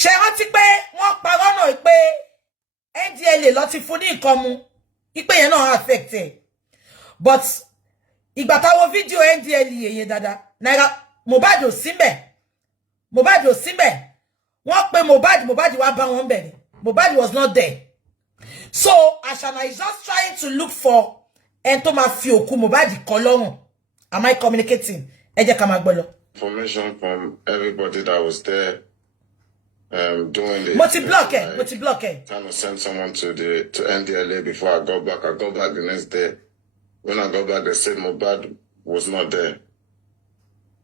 Ṣé rántí pé wọ́n parọ́ náà pé NDLA ló ti fún ní nǹkan mu ipe yẹn náà affect ẹ. But ìgbà táwọn fídíò NDLA yẹn dáadáa Naira Mohbad ò síbẹ̀. Mohbad ò síbẹ̀. Wọ́n pe Mohbad wá bá wọn bẹ̀. Mohbad was not there. So Ashana is just trying to look for ento ma fi òkú Mohbad kọ lọ́rùn. Am I communicating? Ẹ jẹ́ ká máa gbọ́ lọ. Information from everybody that was there doing the multi-block. Trying to send someone to NDLA before I got back. I got back the next day. When I got back, they said Mohbad was not there.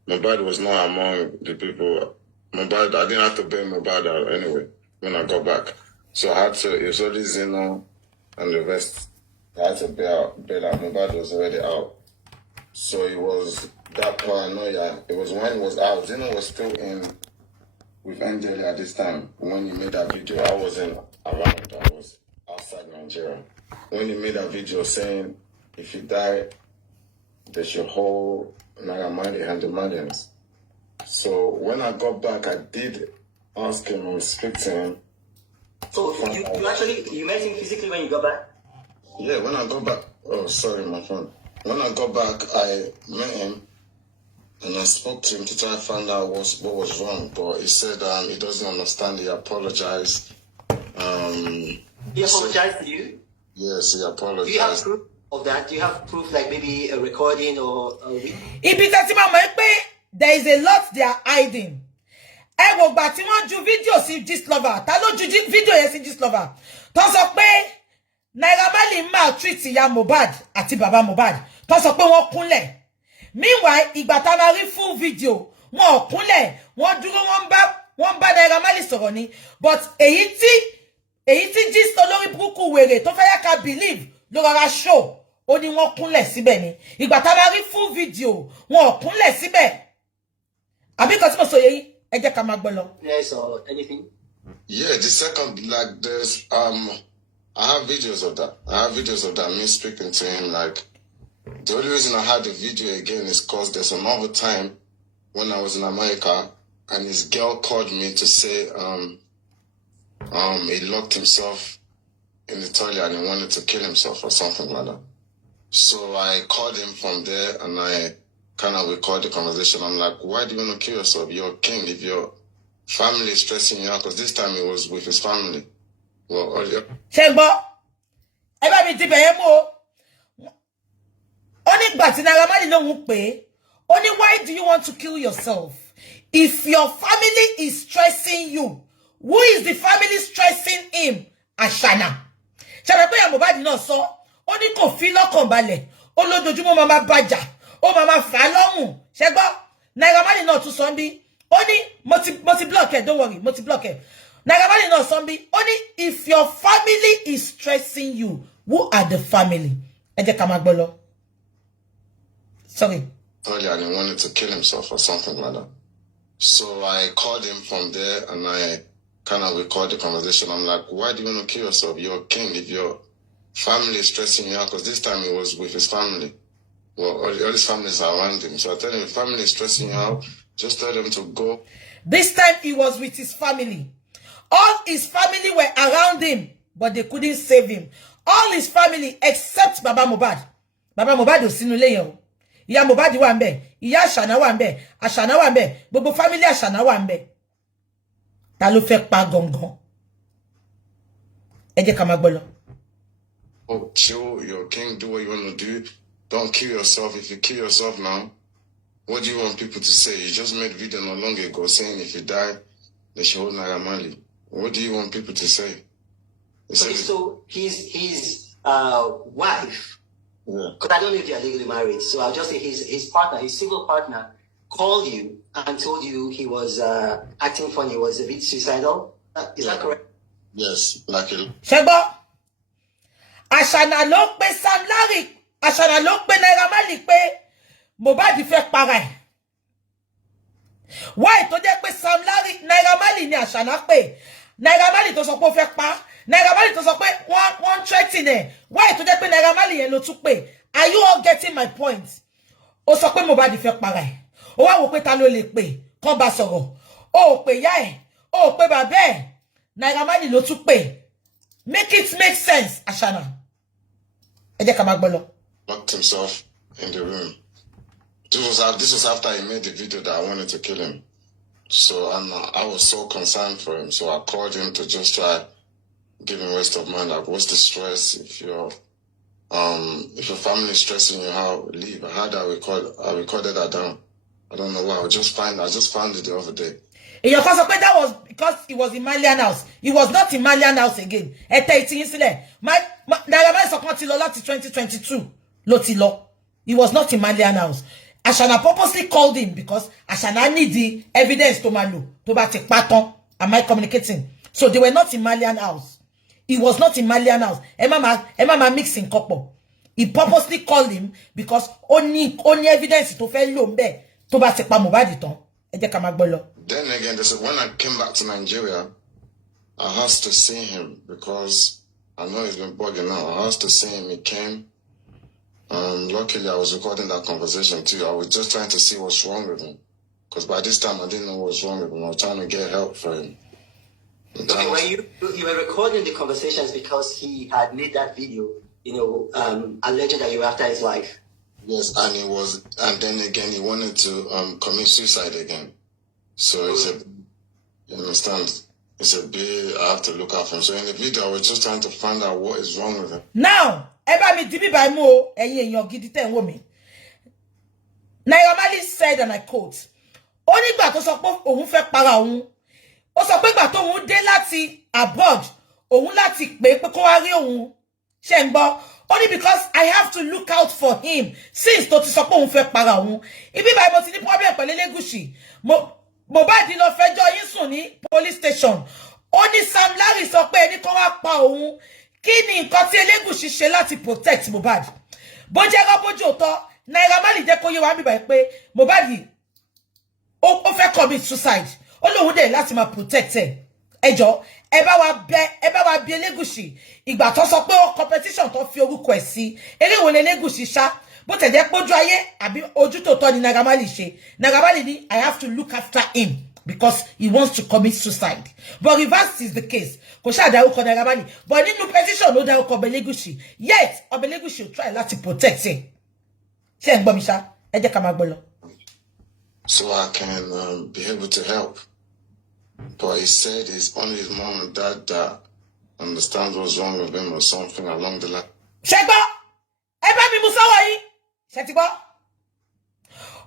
Mohbad was not among the people. Mohbad, I didn't have to bail Mohbad out anyway when I got back. So I had to, it was already Zeno and the rest. I had to bail out. Mohbad was already out. So it was that paranoia. It was when it was out. Zeno was still in with NDLA at this time. When he made that video, I wasn't around. I was outside Nigeria. When he made that video saying, if you die, they should hold Naira Marley and the millions. So when I got back, I did ask him and speak to him. So you met him physically when you got back? Yeah, when I got back. Oh, sorry, my friend. When I got back, I met him and I spoke to him to try and find out what was wrong. But he said he doesn't understand. He apologized. He apologized to you? Yes, he apologized. Do you have proof of that? Do you have proof, like maybe a recording or a there is a lot they are hiding. Ẹ wo gbà tí wọ́n ju video sí Gistlover. Ta ló ju video yẹn sí Gistlover? Tó sọ pé Naira Marley maltreat ìyá Mohbad àti bàbá Mohbad. Tó sọ pé wọ́n kúnlẹ̀. Meanwhile, ìgbà tá ma rí full video, wọ́n ò kúnlẹ̀, wọ́n dúró wọ́n bá Naira Marley sọ̀rọ̀ ni. But èyí tí Gist olórí burúkú wèrè tó fẹ́ yá ká believe ló rárá show. Ó ní wọ́n kúnlẹ̀ síbẹ̀ ni. Ìgbà tá ma rí full video, wọ́n ò kúnlẹ̀ síbẹ̀. Àbí kan tí mo sọ yẹn, ẹ jẹ́ ká máa gbọ́ lọ. Yes, or anything? Yeah, the second, like, there's, I have videos of that. I have videos of that, me speaking to him, like, the only reason I had the video again is because there's another time when I was in America, and his girl called me to say, he locked himself in the toilet and he wanted to kill himself or something like that. So I called him from there and I kind of record the conversation. I'm like, why do you want to kill yourself? You're a king. If your family is stressing you out, because this time he was with his family. Well, Shegbo, eba mi ti beye mo. Oni gba ti Naira Marley lohun pe. Oni, why do you want to kill yourself? If your family is stressing you, who is the family stressing him? Ashana. Ṣé pé ya Mohbad náà sọ, oni kò fi lọ́kàn balẹ̀. Ó lójoojúmọ́ mama bàjà. Ó mama fà lọ́hùn. Ṣé gbọ́? Naira Marley náà tún sọ nbí. Ó ní multi block it, don't worry, multi block it. Naira Marley náà sọ nbí. Ó ní, if your family is stressing you, who are the family? Ẹ jẹ́ ká máa gbọ́ lọ. Sorry. And he wanted to kill himself or something like that. So I called him from there and I kind of record the conversation. I'm like, why do you want to kill yourself? You're a king. If your family is stressing you out, because this time he was with his family. Well, all his families are around him. So I tell him, if family is stressing you out, just tell them to go. This time he was with his family. All his family were around him, but they couldn't save him. All his family except Baba Mohbad. Baba Mohbad ò sínú ilé yẹn o. Ìyá Mohbad wà ńbẹ̀, ìyá Ashana wà ńbẹ̀, Ashana wà ńbẹ̀, gbogbo family Ashana wà ńbẹ̀. Ta ló fẹ́ pa gangan? Ẹ jẹ́ ká máa gbọ́ lọ. Oh, chill, you're a king, do what you want to do. Don't kill yourself. If you kill yourself now, what do you want people to say? You just made a video not long ago saying if you die, they should hold Naira Marley. What do you want people to say? Okay, so his wife, because I don't know if they are legally married, so I'll just say his partner, his civil partner, called you and told you he was acting funny, was a bit suicidal. Is that correct? Yes, luckily. Shegbo, Ashana ló pe Sam Larry. Ashana ló pe Naira Marley pé Mohbad fẹ́ para ẹ̀. Why tó jẹ́ pé Sam Larry Naira Marley ni Ashana pé. Naira Marley tó sọ pé ó fẹ́ pa. Naira Marley tó sọ pé wọ́n threaten ẹ̀. Why tó jẹ́ pé Naira Marley yẹn ló tún pé. Are you all getting my point? Ó sọ pé Mohbad fẹ́ para ẹ̀. Ó wá wò pé ta ló lè pè kàn bá sọ̀rọ̀. Ó pè ìyá ẹ̀, Oh, pe babe. Naira Marley ló tún pè. Make it make sense, Ashana. Ẹ jẹ́ ká máa gbọ́ lọ. Locked himself in the room. This was after he made the video that I wanted to kill him. So I was so concerned for him. So I called him to just try give him rest of mind. Like, what's the stress? If your family is stressing you out, leave. I had that I recorded that down. I don't know why. I just found it the other day. In your first that was because he was in Malian house. He was not in Malian house again. Naira Marley support ti lọ láti 2022. Lotilo. He was not in Malian house. Ashana purposely called him because Ashana need the evidence to Malu. To ba te paton. Am I communicating? So they were not in Malian house. He was not in Malian house. Emma mixing couple. He purposely called him because only evidence to fe lo nbe to ba te pa Mohbad ton. Then again, they said when I came back to Nigeria, I asked to see him because I know he's been bugging out. I asked to see him. He came. Luckily, I was recording that conversation too. I was just trying to see what's wrong with him because by this time I didn't know what was wrong with him. I was trying to get help for him. Okay, when you were recording the conversations because he had made that video, alleging that you were after his life. Yes, and then again, he wanted to commit suicide again. So he said, you understand? He said, I have to look out for him. So in the video, I was just trying to find out what is wrong with him. Now, Naira Marley said, and I quote, "Only gbà tó sọ pé òun fẹ́ para òun. Ó sọ pé gbà tó òun dé láti abroad, òun láti pè kó wá rí òun. Ṣé ń gbọ́? Only because I have to look out for him since tó ti sọ pé òun fẹ́ para òun. Ibi báyìí mo ti ní problem pẹ̀lú Elegushi. Mohbad lọ fẹjọ́ yín sùn ní police station. Ó ní Sam Larry sọ pé ẹni kan wá pa òun. Kí ni nǹkan tí Elegushi ṣe láti protect Mohbad? Bó jẹ́ rọ́bójú òótọ́, Naira Marley jẹ́ kó yé wa bíbáyìí pé Mohbad ó fẹ́ commit suicide. Ó lóun dẹ̀ láti máa protect ẹ̀. Ẹ jọ̀ọ́, ẹ bá wa bí Elegushi. Ìgbà tó sọ pé ó competition tó fi orúkọ ẹ̀ sí. Eléwo ni Elegushi ṣá. Bó tẹ̀ jẹ́ pójú ayé àbí ojú tó tọ́ ni Naira Marley ṣe. Naira Marley ní I have to look after him because he wants to commit suicide. But reverse is the case. Kò ṣáà dárúkọ Naira Marley. But nínú petition ló dárúkọ Elegushi. Yet, Elegushi will try láti protect him. Ṣé ń gbọ́ mi ṣá? Ẹ jẹ́ ká máa gbọ́ lọ. So I can be able to help. But he said it's only his mom and dad that understand what's wrong with him or something along the line. Ṣé gbọ́? Ẹ bá mi mú sọ́wọ́ yìí. Ṣé ti gbọ́?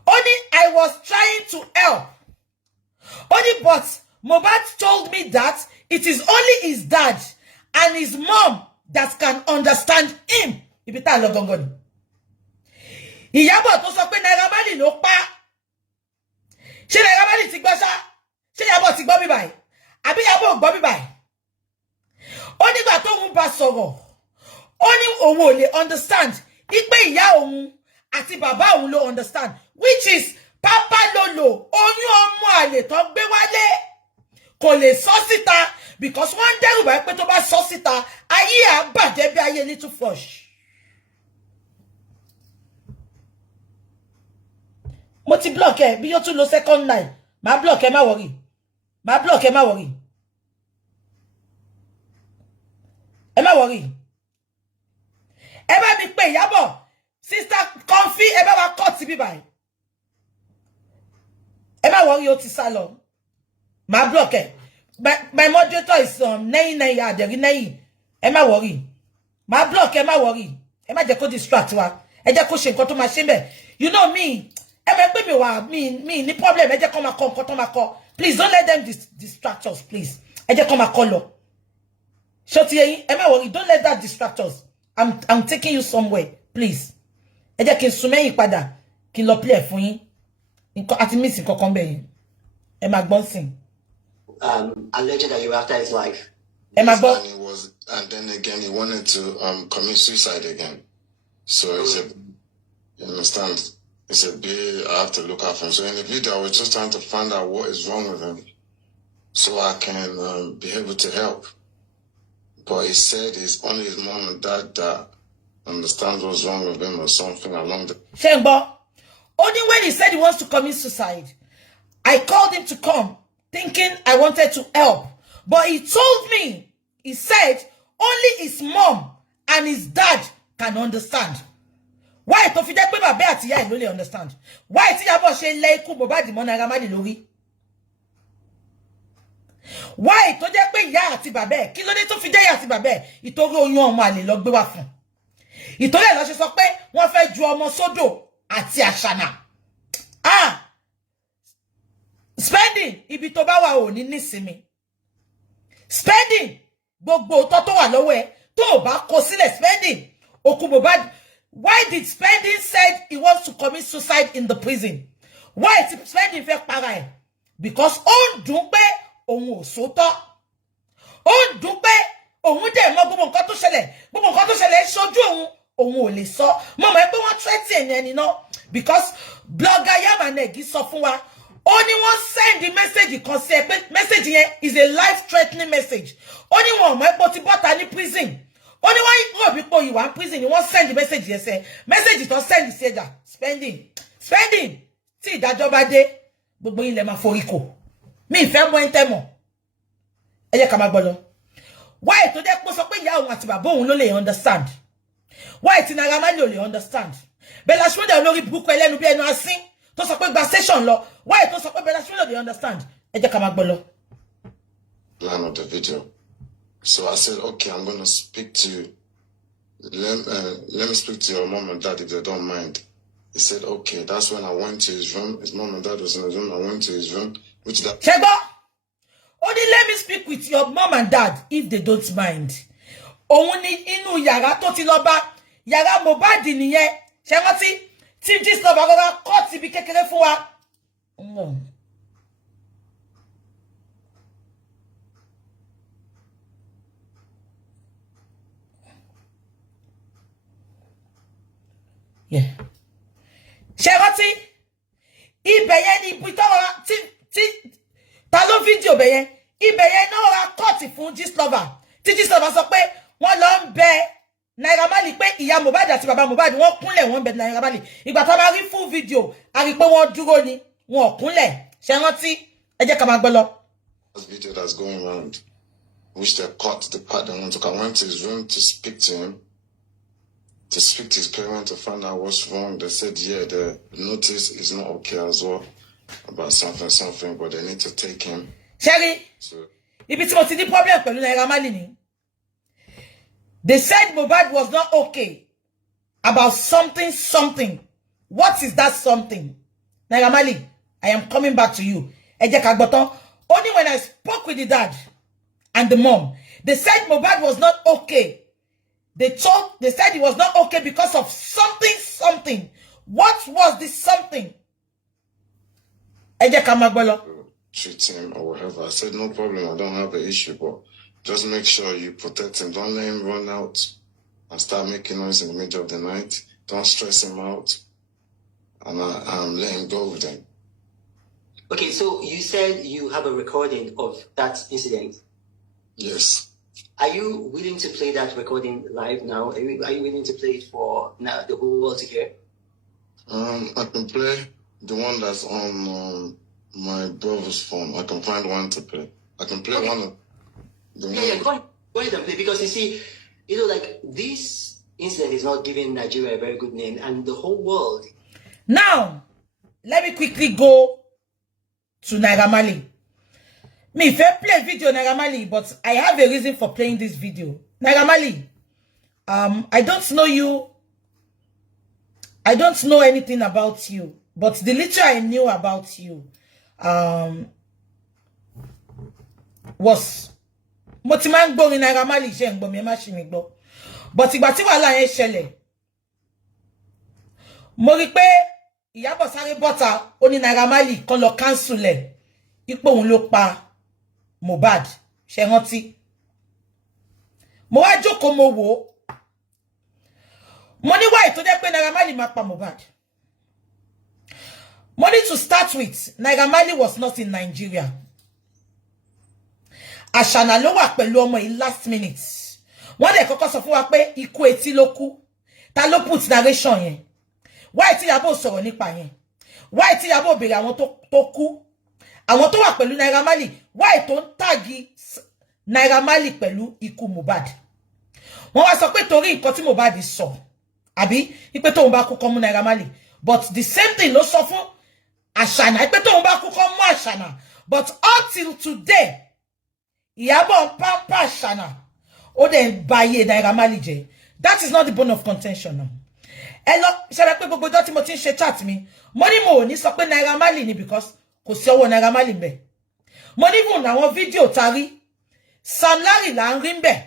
Only I was trying to help. Only but Mohbad told me that it is only his dad and his mom that can understand him. Ibi tá lọ gangan ni. Ìyábọ̀ tó sọ pé Naira Marley ló pa. Ṣé Naira Marley ti gbọ́ ṣá? Ṣé Ìyábọ̀ ti gbọ́ bí báyìí? Àbí Ìyábọ̀ ò gbọ́ bí báyìí? Ó nígbà tóun bá sọ̀rọ̀. Ó ní òun ò lè understand. Ipe ìyá òun àti bàbá òun ló understand. Which is Papa Lolo. Oyún ọmọ àlè tó gbé wálé. Kò lè sọ síta. Because wọ́n dẹ́rù bá pé tó bá sọ síta. Ayé á bàjẹ́ bí ayé Little Flush. Mo ti block ẹ bí yóò tún lo second line. Ma block ẹ má worry. Ma block ẹ má worry. Ẹ má worry. Ẹ bá mi pè Ìyábọ̀. Sister Comfy ẹ bá wa cut bí báyìí. Ẹ má worry ó ti sá lọ. Ma block ẹ. My moderator is Nayi Aderi Nayi. Ẹ má worry. Ma block ẹ má worry. Ẹ má jẹ́ kó distract wa. Ẹ jẹ́ kó ṣe nǹkan tó máa ṣe ńbẹ̀. You know me. Me, ni problem. Ẹ jẹ́ kó máa kọ nǹkan tó máa kọ. Please don't let them distract us, please. Ẹ jẹ́ kó máa kọ lọ. Ṣó ti yé yín? Ẹ má worry. Don't let that distract us. I'm taking you somewhere, please. Ẹ jẹ́ kí n sún mẹ́yìn padà kí n lọ play fún yín. Nǹkan àti miss nǹkan kan bẹ́ẹ̀ yín. Ẹ máa gbọ́ sìn. Alleged that you were after his life. And then again, he wanted to commit suicide again. So he said, you understand? He said, I have to look out for him. So in the video, I was just trying to find out what is wrong with him so I can be able to help. But he said it's only his mom and dad that understand what's wrong with him or something along the... Shembo, only when he said he wants to commit suicide, I called him to come thinking I wanted to help. But he told me, he said, only his mom and his dad can understand. Why to fi jẹ́ pé bàbá àti ìyá ẹ̀ ló lè understand? Why tí Ìyábọ̀ ṣe lé ikú Mohbad mọ́ Naira Marley lórí? Why tó jẹ́ pé ìyá àti bàbá ẹ̀ kí ló dé tó fi jẹ́ ìyá àti bàbá ẹ̀ ìtorí oyún ọmọ àlè lọ gbé wá fún. Ìtorí ẹ̀ ló ṣe sọ pé wọ́n fẹ́ ju ọmọ sódò àti àṣànà. Spending ibi tó bá wà ò ní nísinmi. Spending gbogbo tó wà lọ́wọ́ ẹ̀ tó bá kó sílẹ̀ spending òkú Mohbad. Why did Spending said he wants to commit suicide in the prison? Why did Spending fẹ́ para ẹ̀? Because ó ń dùn pé òun ò sòótọ́. Ó ń dùn pé òun dẹ̀ mọ̀ gbogbo nǹkan tó ṣẹlẹ̀ ṣojú òun ò lè sọ. Mo mọ̀ pé wọ́n threaten ẹni náà because blogger Yamanegi sọ fún wa. Ó ní wọ́n send the message kan sí ẹ pé message yẹn is a life threatening message. Ó ní wọ́n mọ̀ pé ó ti bọ́ta ní prison. Only why you people you want prison, you want send the message, you say. Message to send the sager. Spending. See that job a day. Gbogbo yin lè máa forí kò. Mi fẹ́ mọ̀ ente mọ̀. Ẹ jẹ́ ká máa gbọ́ lọ. Why to dey pé sọ pé ìyá òun àti bàbá òun ló lè understand. Why tí Naira Marley ò lè understand. Bella Shmurda olórí burúkú ẹlẹ́nu bí ẹnu asín tó sọ pé gba station lọ. Why tó sọ pé Bella Shmurda dey understand. Ẹ jẹ́ ká máa gbọ́ lọ. Plan of the video. So I said, okay, I'm going to speak to you. Let me speak to your mom and dad if they don't mind. He said, okay. That's when I went to his room. His mom and dad was in his room. I went to his room. Shego, only let me speak with your mom and dad if they don't mind. Only inu yàrá tó ti lọ bá yàrá Mohbad nìyẹn. Ṣé rántí tí dis lọ bá rọra cut ibi kékeré fún wa. Yeah. Ṣé rántí ibẹ̀ yẹn ni ibi tó ra tí ta ló video bẹ̀ yẹn ibẹ̀ yẹn náà ra cut fún Gistlover tí Gistlover sọ pé wọ́n lọ ń bẹ Naira Marley pé ìyá Mohbad àti bàbá Mohbad wọ́n kúnlẹ̀ wọ́n bẹ Naira Marley ìgbà tó bá rí full video a rí pé wọ́n dúró ni wọ́n kúnlẹ̀. Ṣé rántí ẹ jẹ́ ká máa gbọ́ lọ. This video that's going around which they cut the part they want to. I went to his room to speak to him. To speak to his parents to find out what's wrong. They said, yeah, the notice is not okay as well about something, but they need to take him. Sherry, if it's not the problem pẹ̀lú Naira Marley ni. They said Mohbad was not okay about something. What is that something? Naira Marley, I am coming back to you. Ẹ jẹ́ ká gbọ́ tán. Only when I spoke with the dad and the mom, they said Mohbad was not okay. They said he was not okay because of something. What was this something? Treat him or whatever. I said, no problem, I don't have an issue, but just make sure you protect him. Don't let him run out and start making noise in the middle of the night. Don't stress him out. And let him go with him. Okay, so you said you have a recording of that incident. Yes. Are you willing to play that recording live now? Are you willing to play it for now the whole world to hear? I can play the one that's on my brother's phone. I can find one to play. I can play one of the go ahead and play, because you see, like this incident is not giving Nigeria a very good name and the whole world. Now, let me quickly go to Naira Marley. Me, if I play video Naira Marley, but I have a reason for playing this video. Naira Marley, I don't know you. I don't know anything about you. But the little I knew about you was Motiman gbọ́ ni Naira Marley ṣe ń gbọ́ mi ẹ má ṣì mí gbọ́. But ìgbà tí wàhálà yẹn ṣẹlẹ̀, mo rí pé Ìyábọ̀ sáré bọ́ta ó ní Naira Marley kan lọ cancel ẹ̀ ipò òun ló pa Mohbad. Ṣé rántí? Mo wá jókòó mo wò. Mo ní why tó jẹ́ pé Naira Marley máa pa Mohbad. Money to start with, Naira Marley was not in Nigeria. Àṣànà ló wà pẹ̀lú ọmọ yìí last minute. Wọ́n dẹ̀ kọ́kọ́ sọ fún wa pé ikú etí ló kú. Ta ló put narration yẹn? Why tí Ìyábọ̀ sọ̀rọ̀ nípa yẹn? Why tí Ìyábọ̀ béèrè àwọn tó kú? àwọn tó wà pẹ̀lú Naira Marley why tó ń tagi Naira Marley pẹ̀lú ikú Mohbad wọ́n wá sọ pé torí nǹkan tí Mohbad sọ àbí ipe tóun bá kú kó mú Naira Marley but the same thing ló sọ fún Àṣànà ipe tóun bá kú kó mú Àṣànà but until today Ìyábọ̀ ń pampa Àṣànà ó dẹ̀ ń ba ayé Naira Marley jẹ́. That is not the bone of contention now. Ẹ lọ ṣe pé gbogbo ọjọ́ tí mo ti ń ṣe chat mi mo ní mo ò ní sọ pé Naira Marley ni because kò sí ọwọ́ Naira Marley ńbẹ̀. Mo ní fún àwọn fídíò tari Sam Larry là ń rí ńbẹ̀.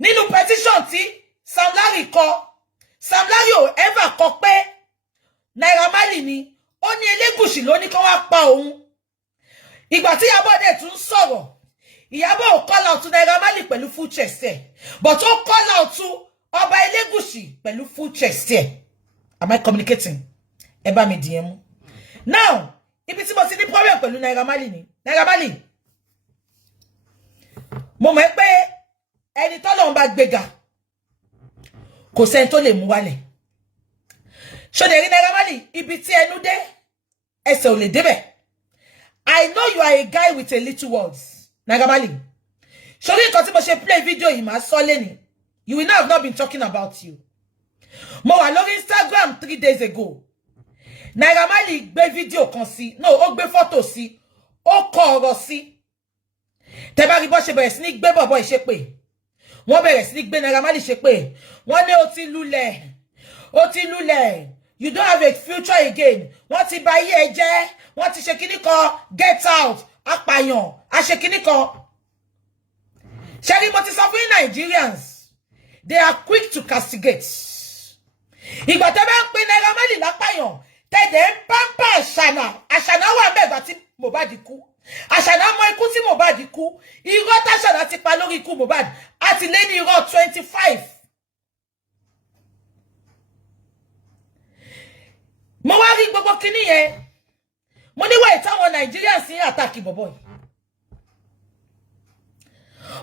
Nínú petition tí Sam Larry kọ Sam Larry ò ever kọ pé Naira Marley ni ó ní Elégùṣì ló ní kó wá pa òun. Ìgbà tí Ìyábọ̀ dẹ̀ tún sọ̀rọ̀ Ìyábọ̀ ò call out to Naira Marley pẹ̀lú full chest ẹ̀ but ó call out to Ọba Elégùṣì pẹ̀lú full chest ẹ̀. Am I communicating? Ẹ bá mi dìyẹn mú. Now ibi tí mo ti ní problem pẹ̀lú Naira Marley ni Naira Marley mo mọ̀ pé ẹni tọ́lọ́run bá gbéga kò sẹ́ni tó lè mú wálẹ̀. Ṣó dẹ̀ rí Naira Marley ibi tí ẹnu dé ẹsẹ̀ ò lè débẹ̀. I know you are a guy with a little words Naira Marley. Ṣó rí nǹkan tí mo ṣe play video yìí máa sọ lẹ́ni you will not have been talking about you. Mo wà lórí Instagram 3 days ago. Naira Marley gbé video kan sí no ó gbé photo sí ó kọ ọ̀rọ̀ sí. Tẹ́ bá rí bó ṣe bẹ̀rẹ̀ sí ní gbé bọ̀bọ̀ ìṣépè. Wọ́n bẹ̀rẹ̀ sí ní gbé Naira Marley ṣépè. Wọ́n ní ó ti lulẹ̀. You don't have a future again. Wọ́n ti bà ayé ẹ jẹ́. Wọ́n ti ṣe kíní kan get out apàyàn a ṣe kíní kan. Ṣé mo ti sọ fún Nigerians they are quick to castigate. Ìgbà tẹ́ bá ń pè Naira Marley lápàyàn tẹ́dẹ̀ ń pampa Àṣànà wà ńbẹ̀ ìgbà tí Mohbad kú. Àṣànà mọ ikú tí Mohbad kú. Irọ́ t'Àṣànà ti pa lórí ikú Mohbad àti lé ní irọ́ 25. Mo wá rí gbogbo kíní yẹn. Mo ní why táwọn Nigerians ń attack bọ̀bọ̀ yìí.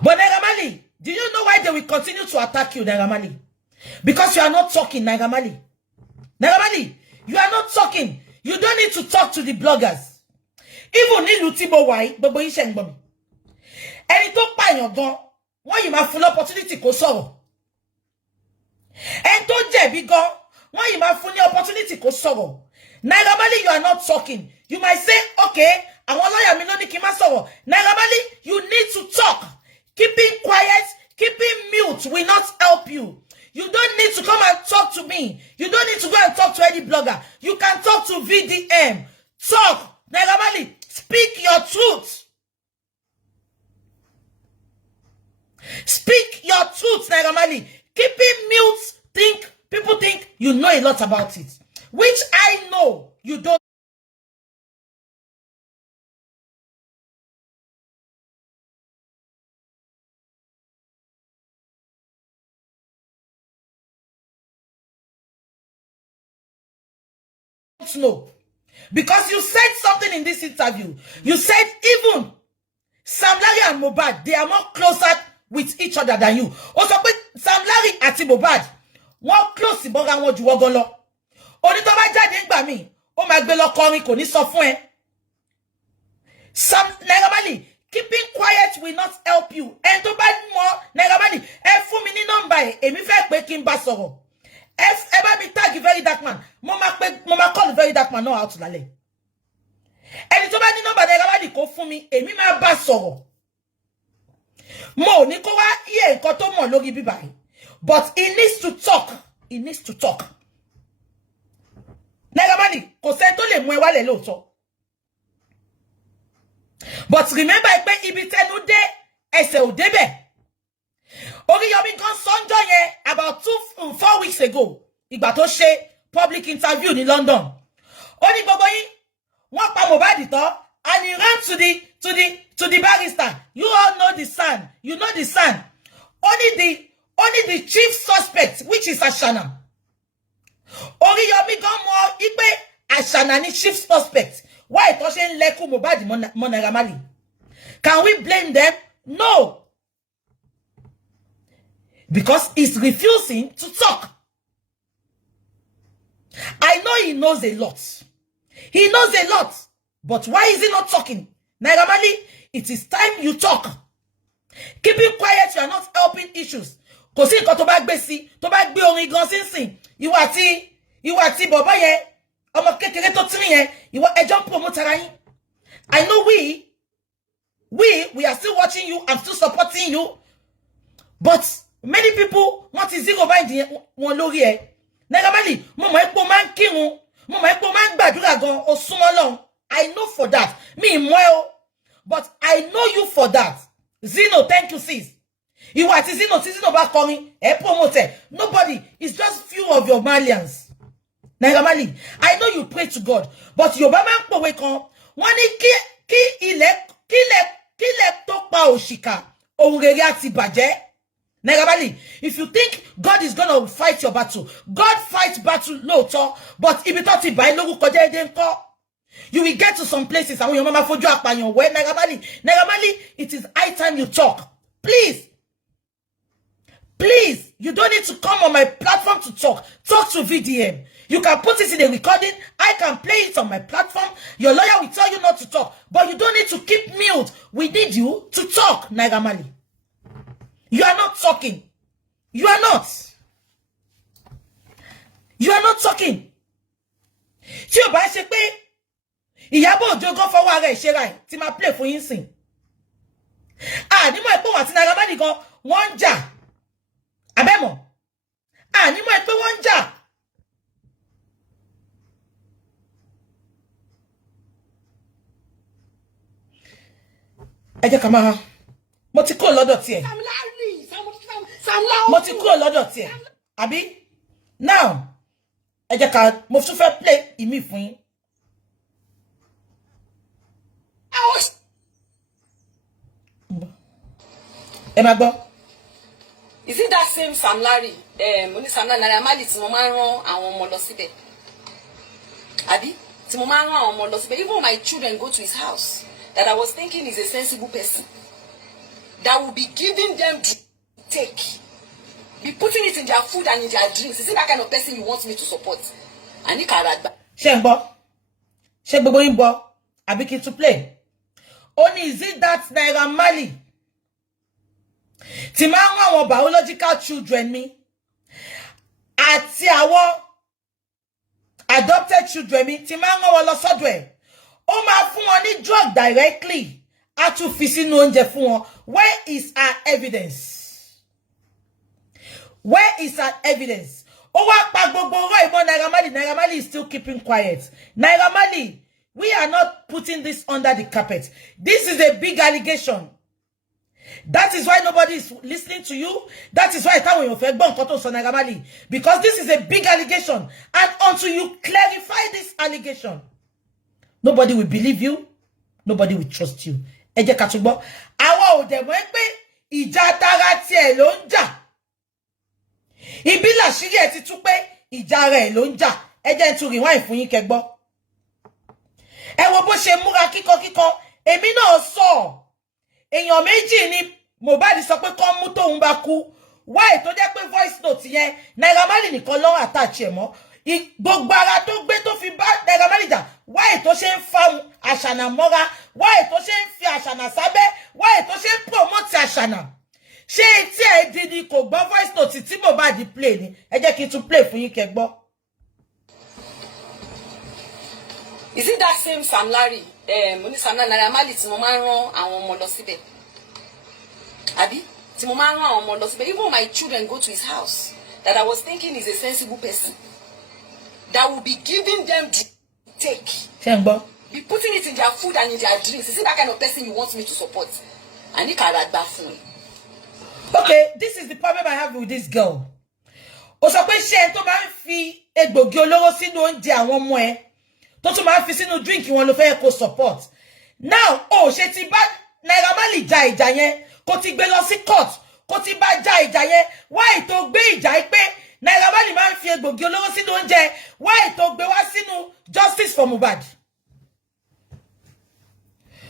But Naira Marley, do you know why they will continue to attack you, Naira Marley? Because you are not talking, Naira Marley. Naira Marley, you are not talking. You don't need to talk to the bloggers. Even ní Lutibo wai, gbogbo yín ṣe ń gbọ́ mi. Ẹni tó pààyàn gan, wọ́n yìí máa fún opportunity kó sọ̀rọ̀. Ẹni tó jẹ̀bi gan, wọ́n yìí máa fún ní opportunity kó sọ̀rọ̀. Naira Marley, you are not talking. You might say, okay, àwọn lawyer mi ló ní kí n má sọ̀rọ̀. Naira Marley, you need to talk. Keeping quiet, keeping mute will not help you. You don't need to come and talk to me. You don't need to go and talk to any blogger. You can talk to VDM. Talk. Naira Marley, speak your truth. Speak your truth, Naira Marley. Keeping mute, people think you know a lot about it. Which I know you don't. Know because you said something in this interview. You said even Sam Larry and Mohbad, they are more closer with each other than you. Also, Sam Larry àti Mohbad, wọ́n close ìbọ̀ra wọn ju wọ́gọ́ lọ. Oni tó bá jáde ńgbà mí, ó máa gbé lọ kọrin kò ní sọ fún ẹ. Sam Naira Marley, keeping quiet will not help you. And tó bá mọ̀ Naira Marley, ẹ fún mi ní nọ́mbà ẹ, èmi fẹ́ pé kí n bá sọ̀rọ̀. Ẹ mi tag Very Dark Man. Mo ma call Very Dark Man now out lálẹ́. Ẹni tó bá ní nọ́mbà Naira Marley kó fún mi, èmi máa bá sọ̀rọ̀. Mo ní kó wá iye nǹkan tó mọ̀ lórí bíbá yìí. But he needs to talk. He needs to talk. Naira Marley, kò sẹ́ni tó lè mú ẹ wálẹ̀ lóòótọ́. But remember pé ibi tẹ́nu dé ẹsẹ̀ ò débẹ̀. Oriyomi gan sọ́njọ́ yẹn about 4 weeks ago. Ìgbà tó ṣe public interview ní London. Ó ní gbogbo yín wọ́n pa Mohbad tán and he ran to the barrister. You all know the son. You know the son. Only the chief suspect, which is Àṣànà. Oriyomi gan mọ̀ ipe Àṣànà ni chief suspect. Why tó ṣe ń lẹ́kùn Mohbad mọ́ Naira Marley? Can we blame them? No. Because he's refusing to talk. I know he knows a lot. He knows a lot. But why is he not talking? Naira Marley, it is time you talk. Keeping quiet, you are not helping issues. Kò sí nǹkan tó bá gbé sí, tó bá gbé orin gan sínsìn. Ìwọ àti bọ̀bọ́ yẹn, ọmọ kékeré tó tiri yẹn, ìwọ ẹjọ́ promote ara yín. I know we are still watching you and still supporting you. But many people want to zero by the one lórí ẹ. Naira Marley, mo mọ̀ pé o máa ń kírun, mo mọ̀ pé o máa ń gbàdúrà gan, o súnmọ́ Ọlọ́run. I know for that. Me mo o. But I know you for that. Zino, thank you, sis. You are Zino back coming. Promote. Nobody. It's just few of your Malians. Naira Marley, I know you pray to God, but your mama powe kan. Wọ́n ní kí ilẹ̀ tó pa òṣìkà, ohun rere á ti bàjẹ́. Naira Marley, if you think God is gonna fight your battle, God fights battle lóòótọ́, but ibi tó ti bá lórúkọ jẹ́ ede ńkọ́. You will get to some places and when your mama fojú àpàyàn wẹ́ Naira Marley, it is high time you talk. Please, you don't need to come on my platform to talk. Talk to VDM. You can put it in a recording. I can play it on my platform. Your lawyer will tell you not to talk. But you don't need to keep mute. We need you to talk, Naira Marley. You are not talking. You are not talking. Tí o bá ṣe pé Ìyábọ̀ Òjó gan fọwọ́ ara ẹ̀ ṣe ra ẹ̀ tí máa play fún yín sìn. Ànímọ̀ ẹ̀pẹ́ wọn àti Naira Marley gan wọ́n ń jà. Àbẹ́mọ̀. Ànímọ̀ ẹ̀pẹ́ wọ́n ń jà. Ẹ jẹ́ ká máa mo ti kúrò lọ́dọ̀ tiẹ̀. Mo ti kúrò lọ́dọ̀ tiẹ̀. Àbí? Now, ẹ jẹ́ ká mo tún fẹ́ play ìmí fún yín. Ẹ máa gbọ́. Is it that same Sam Larry? Only Sam Larry Naira Marley tí mo máa ń rán àwọn ọmọ lọ síbẹ̀. Àbí? Tí mo máa ń rán àwọn ọmọ lọ síbẹ̀. Even my children go to his house. That I was thinking is a sensible person. That will be giving them to take. Be putting it in their food and in their drinks. Is it that kind of person you want me to support? Ani karagba. Ṣé ń gbọ́? Ṣé gbogbo yín gbọ́? Àbí kí n tún play. Only is it that Naira Marley? Tí máa ń rán àwọn biological children mi àti àwọn adopted children mi tí máa ń rán wọn lọ sọ́dọ̀ ẹ̀. Ó máa fún wọn ní drug directly. A tún fi sínú oúnjẹ fún wọn. Where is our evidence? Where is our evidence? Ó wá pa gbogbo ọ̀rọ̀ ìmọ̀ Naira Marley. Naira Marley is still keeping quiet. Naira Marley, we are not putting this under the carpet. This is a big allegation. That is why nobody is listening to you. That is why táwọn èèyàn fẹ́ gbọ́ nǹkan tó sọ Naira Marley. Because this is a big allegation. And until you clarify this allegation, nobody will believe you. Nobody will trust you. Ẹ jẹ́ ká tún gbọ́. Àwa ò dẹ̀ mọ̀ pé ìjà tara tiẹ̀ ló ń jà. Ibi làṣírí ẹ̀ ti tú pé ìjà rẹ̀ ló ń jà. Ẹ jẹ́ n tún rewind fún yín kẹ́ gbọ́. Ẹ wo bó ṣe múra kíkọ. Èmi náà sọ. Èèyàn méjì ni Mohbad sọ pé kán mú tóun bá kú. Why tó jẹ́ pé voice note yẹn Naira Marley nìkan ló attach ẹ̀ mọ́. Gbogbo ara tó gbé tó fi bá Naira Marley jà. Why tó ṣe ń fa àṣànà mọ́ra? Why tó ṣe ń fi àṣànà sábẹ́? Why tó ṣe ń promote àṣànà? Ṣé etí ẹ̀ di ni kò gbọ́ voice note tí Mohbad play ni? Ẹ jẹ́ kí n tún play fún yín kẹ́ gbọ́. Is it that same Sam Larry? Only Sam Larry Naira Marley tí mo máa ń rán àwọn ọmọ lọ síbẹ̀. Àbí? Tí mo máa ń rán àwọn ọmọ lọ síbẹ̀. Even my children go to his house. That I was thinking is a sensible person. That will be giving them to take. Ṣé ń gbọ́? Be putting it in their food and in their drinks. Is it that kind of person you want me to support? Ani karagba fún mi. Okay, this is the problem I have with this girl. Ó sọ pé ṣé ẹ tó máa ń fi egbògi olóró sínú oúnjẹ àwọn ọmọ ẹ tó tún máa ń fi sínú drink wọn ló fẹ́ kó support. Now, ṣé ti bá Naira Marley ja ìjà yẹn kó ti gbé lọ sí court kó ti bá ja ìjà yẹn why tó gbé ìjà yìí pé Naira Marley máa ń fi egbògi olóró sínú oúnjẹ why tó gbé wá sínú justice for Mohbad.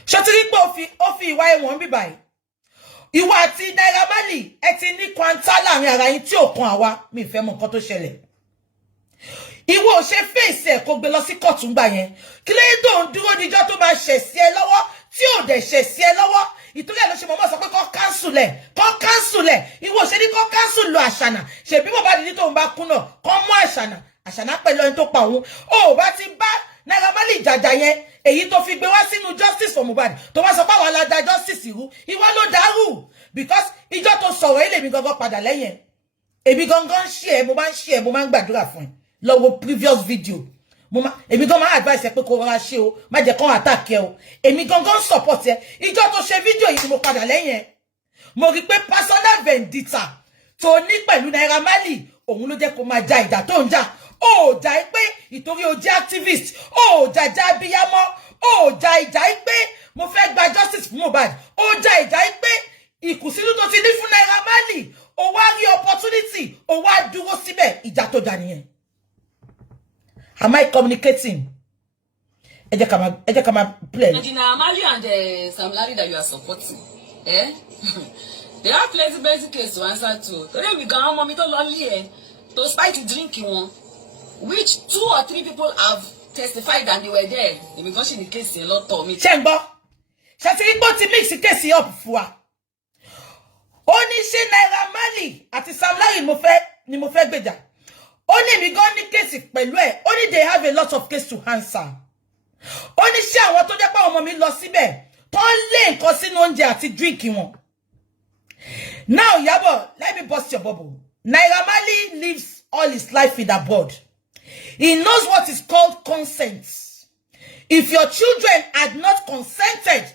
Ṣé ti rí pé ó fi ìwà ẹ̀wọ̀n bí báyìí. Ìwọ àti Naira Marley ẹ ti ní kwanta láàrin ara yín tí ò kan àwa mi fẹ́ mọ̀ nǹkan tó ṣẹlẹ̀. Ìwọ ṣe face ẹ kó gbé lọ sí court ńgbà yẹn. Kí ló tó ń dúró díjọ́ tó bá ṣẹ̀ sí ẹ lọ́wọ́ tí ò dẹ̀ ṣẹ̀ sí ẹ lọ́wọ́. Ìtorí ẹ ló ṣe mọ̀mọ́ sọ pé kó cancel ẹ̀. Ìwọ ṣe ní kó cancel lo Àṣànà. Ṣebí Mohbad ní tó ń bá kú náà kó mú Àṣànà pẹ̀lú ẹni tó pa òun. Ó bá ti bá Naira Marley jàjà yẹn èyí tó fi gbé wá sínú justice for Mohbad tó wá sọ pé àwọn aládá justice irú ìwọ ló dàrú because ìjọ tó sọ̀rọ̀ ilé mi gangan padà lẹ́yìn èmi gangan share mo máa ń share mo máa ń gbàdúrà fún ẹ lọ wo previous video èmi gangan máa advice ẹ pé kó rọra ṣe o má jẹ́ kán attack ẹ o èmi gangan support ẹ ìjọ tó ṣe video yìí ni mo padà lẹ́yìn ẹ mo rí pé personal vendetta tó ní pẹ̀lú Naira Marley òun ló jẹ́ kó máa ja ìjà tó ń jà ó jà pé ìtorí o jẹ́ activist ó jà abiyamọ ó jà ìjà pé mo fẹ́ gba justice fún Mohbad ó jà ìjà pé ìkùnsínú tó ti ní fún Naira Marley ó wá rí opportunity ó wá dúró síbẹ̀ ìjà tó jà nìyẹn. Am I communicating? Ẹ jẹ́ ká máa play. Naira Marley and Sam Larry that you are supporting, they have plenty basic case to answer to. Today we got mommy to lolly to spite to drinking one, which 2 or 3 people have testified that they were there. They be going the case in a lot of me. Chengbo, Shatirigbo ti mix case up fún wa. Ó ní ṣé Naira Marley àti Sam Larry ni mo fẹ́ gbèjà. Ó ní mi gan ní case pẹ̀lú ẹ̀. Ó ní they have a lot of case to answer. Ó ní ṣé àwọn tó jẹ́ pé àwọn ọmọ mi lọ síbẹ̀ tó lé nǹkan sínú oúnjẹ àti drink wọn. Now, Yabo, let me bust your bubble. Naira Marley lives all his life in abroad. He knows what is called consent. If your children had not consented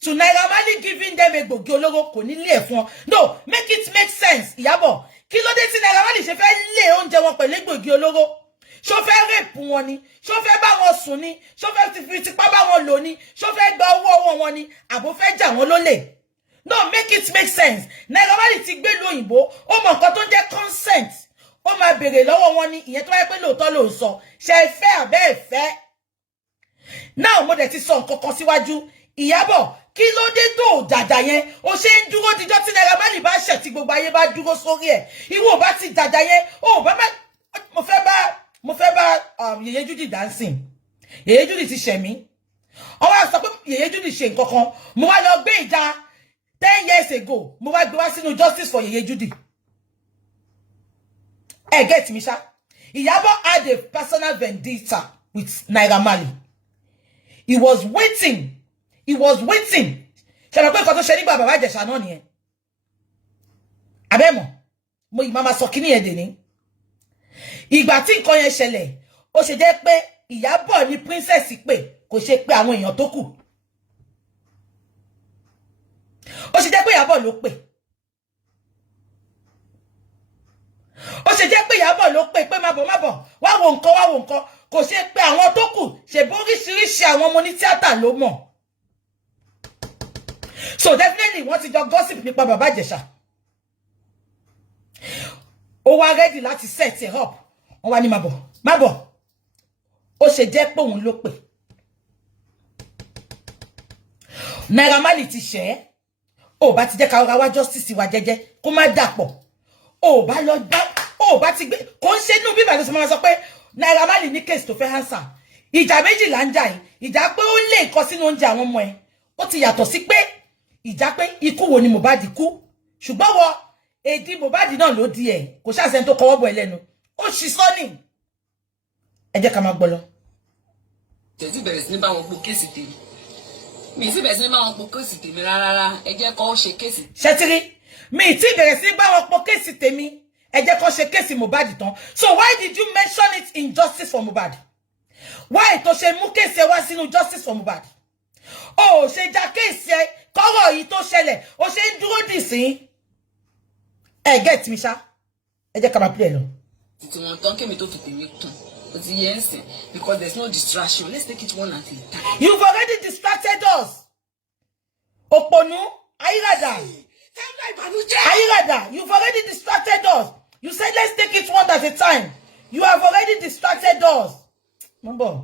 to Naira Marley giving them a gbòógì olóró kò ní lé ẹ̀fọn. No, make it make sense, Yabo. Kí ló dé tí Naira Marley ṣe fẹ́ lé oúnjẹ wọn pẹ̀lú gbòógì olóró? Ṣó fẹ́ rape wọn ni? Ṣó fẹ́ bá wọn sùn ni? Ṣó fẹ́ fi tipá bá wọn lò ni? Ṣó fẹ́ gba owó wọn ni? Àbó fẹ́ jà wọ́n lólè? No, make it make sense. Naira Marley ti gbé lu òyìnbó, ó mọ nǹkan tó ń jẹ́ consent. Ó máa béèrè lọ́wọ́ wọn ni ìyẹn tó wáyé pé lóòótọ́ ló ń sọ. Ṣé fẹ́ àbẹ́ ẹ̀fẹ́? Now mo dẹ̀ ti sọ nǹkan kan síwájú. Ìyábọ̀, kí ló dé tó jàjà yẹn? Ó ṣe ń dúró dijọ́ tí Naira Marley bá ṣẹ̀ tí gbogbo ayé bá dúró sórí ẹ̀. Ìwọ bá ti jàjà yẹn, ó bá mo fẹ́ bá Yèyé Judy dancing. Yèyé Judy ti ṣẹ̀ mí. Ó wá sọ pé Yèyé Judy ṣe nǹkan kan. Mo wá lọ gbé ìjà 10 years ago, mo wá gbé wá sínú justice for Yèyé Judy. Get me, sha? Iyabo had a personal vendetta with Naira Marley. He was waiting. Ṣé ló pé nǹkan tó ṣe nígbà bàbá Ìjẹ̀ṣà náà nìyẹn. Abẹ́mọ̀, mo yìí máa sọ kíní yẹn dè ní. Ìgbà tí nǹkan yẹn ṣẹlẹ̀, ó ṣe jẹ́ pé Ìyábọ̀ ni princess pé kò ṣe pé àwọn èèyàn tó kù. Ó ṣe jẹ́ pé Ìyábọ̀ ló pè. Ó ṣe jẹ́ pé Ìyábọ̀ ló pè pé má bọ̀ wá wo nǹkan kò ṣe pé àwọn tó kù ṣe bóríṣiríṣi àwọn ọmọ ní tíátà ló mọ̀. So definitely wọ́n ti jọ gossip nípa bàbá Ìjẹ̀ṣà. Ó wá ready láti set it up. Wọ́n wá ní má bọ̀. Ó ṣe jẹ́ pé òun ló pè. Naira Marley ti ṣẹ́. Ó bá ti jẹ́ ká ra wá justice wa jẹ́jẹ́ kó má dàpọ̀. Ó bá ti gbé kò ń ṣe nú bí bàbá sọ sọ pé Naira Marley ní case tó fẹ́ answer. Ìjà méjì là ń jà yìí. Ìjà pé ó lé nǹkan sínú oúnjẹ àwọn ọmọ ẹ̀. Ó ti yàtọ̀ sí pé ìjà pé ikú wo ni Mohbad kú. Ṣùgbọ́n wọ èdè Mohbad náà ló di ẹ̀. Kò ṣàṣẹ tó kọwọ́ bọ̀ ẹlẹ́nu. Ó ṣì sọ ní. Ẹ jẹ́ ká máa gbọ́ lọ. Tẹ̀sí bẹ̀rẹ̀ sí ní bá wọn po kéèsì tèmi. Mi sì bẹ̀rẹ̀ sí ní bá wọn po kéèsì tèmi rárá. Ẹ jẹ́ kó ṣe kéèsì. Ṣẹ́tírí, mi ti bẹ̀rẹ̀ sí ní bá wọn po kéèsì tèmi. Ẹ jẹ́ kó ṣe kéèsì Mohbad tán. So why did you mention it in justice for Mohbad? Why tó ṣe mú kéèsì ẹ wá sínú justice for Mohbad? Ó ṣe já kéèsì ẹ kọ́rọ̀ yìí tó ṣẹlẹ̀. Ó ṣe ń dúró dì sí. Get me, ṣá? Ẹ jẹ́ ká máa play lọ. Títí wọn tán kémi tó fi tèmi kún. Ó ti yẹ ń sìn because there's no distraction. Let's take it one at a time. You've already distracted us. Òpònú, ayírádà. Ayírádà, you've already distracted us. You said let's take it one at a time. You have already distracted us. Remember?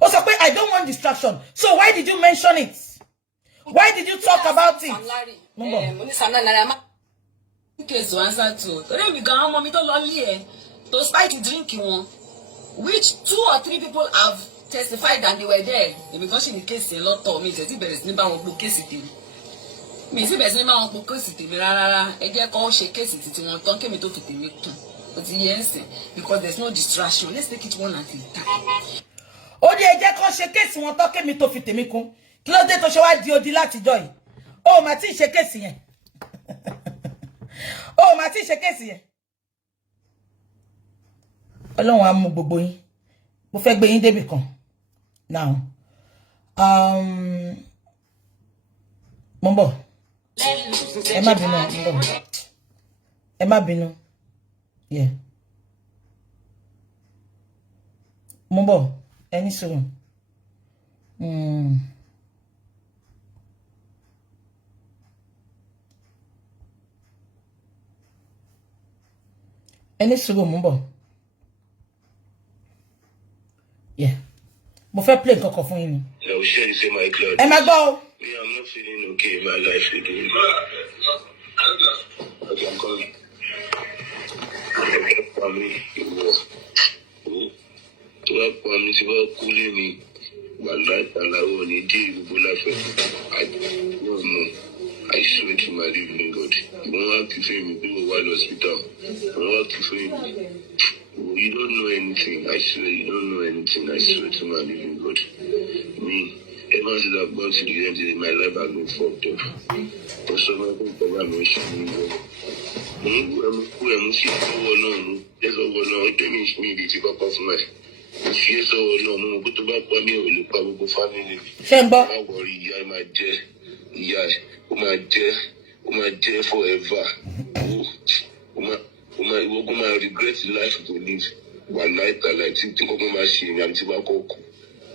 Oh, so I don't want distraction. So why did you mention it? Why did you talk about it? Case to answer to. Today we got mommy to lolly to spite to drink one, which 2 or 3 people have testified that they were there. Because in the case a lot of me, there's never one case it. Me see there's never one case it. Rara, I just call shake case it. You want to me to fit me too. But yes, because there's no distraction. Let's take it one at a time. Oh, the I just shake case you want to me to fit me kun. Close the to show di odi láti joy. Oh, ma ti shake case yẹn. Oh, ma ti shake case yẹn. Ọlọ́run á mú gbogbo yín. Mo fẹ́ gbé yín débi kan. Now, mo ń bọ̀. Ẹ má bínú, mo ń bọ̀. Ẹ má bínú. Yeah. Mo ń bọ̀. Ẹ ní sùúrù. Ẹ ní sùúrù, mo ń bọ̀. Yeah. Mo fẹ́ play nǹkan kan fún yín ni. I will share the same my cloud. Ẹ má gbọ́. Me, I'm not feeling okay in my life again. Okay, I'm coming. For me, to help me to cool me. Wallahi, Allah will need you to life. I don't know. I swear to my living God. You don't have to feel me. Do a wild hospital. You don't have to feel me. You don't know anything. I swear you don't know anything. I swear to my living God. Me, ever since I've gone to the end of my life, I've been fucked up. For some of them, I'm not sure. Who am I seeing? No, there's a one now. It means me, the tip of my. If you saw no, but about me, or the probable family. Shemba. I worry, I might dare. Yeah, my dear forever. I regret the life to live. One night, I like to think of my machine and tobacco.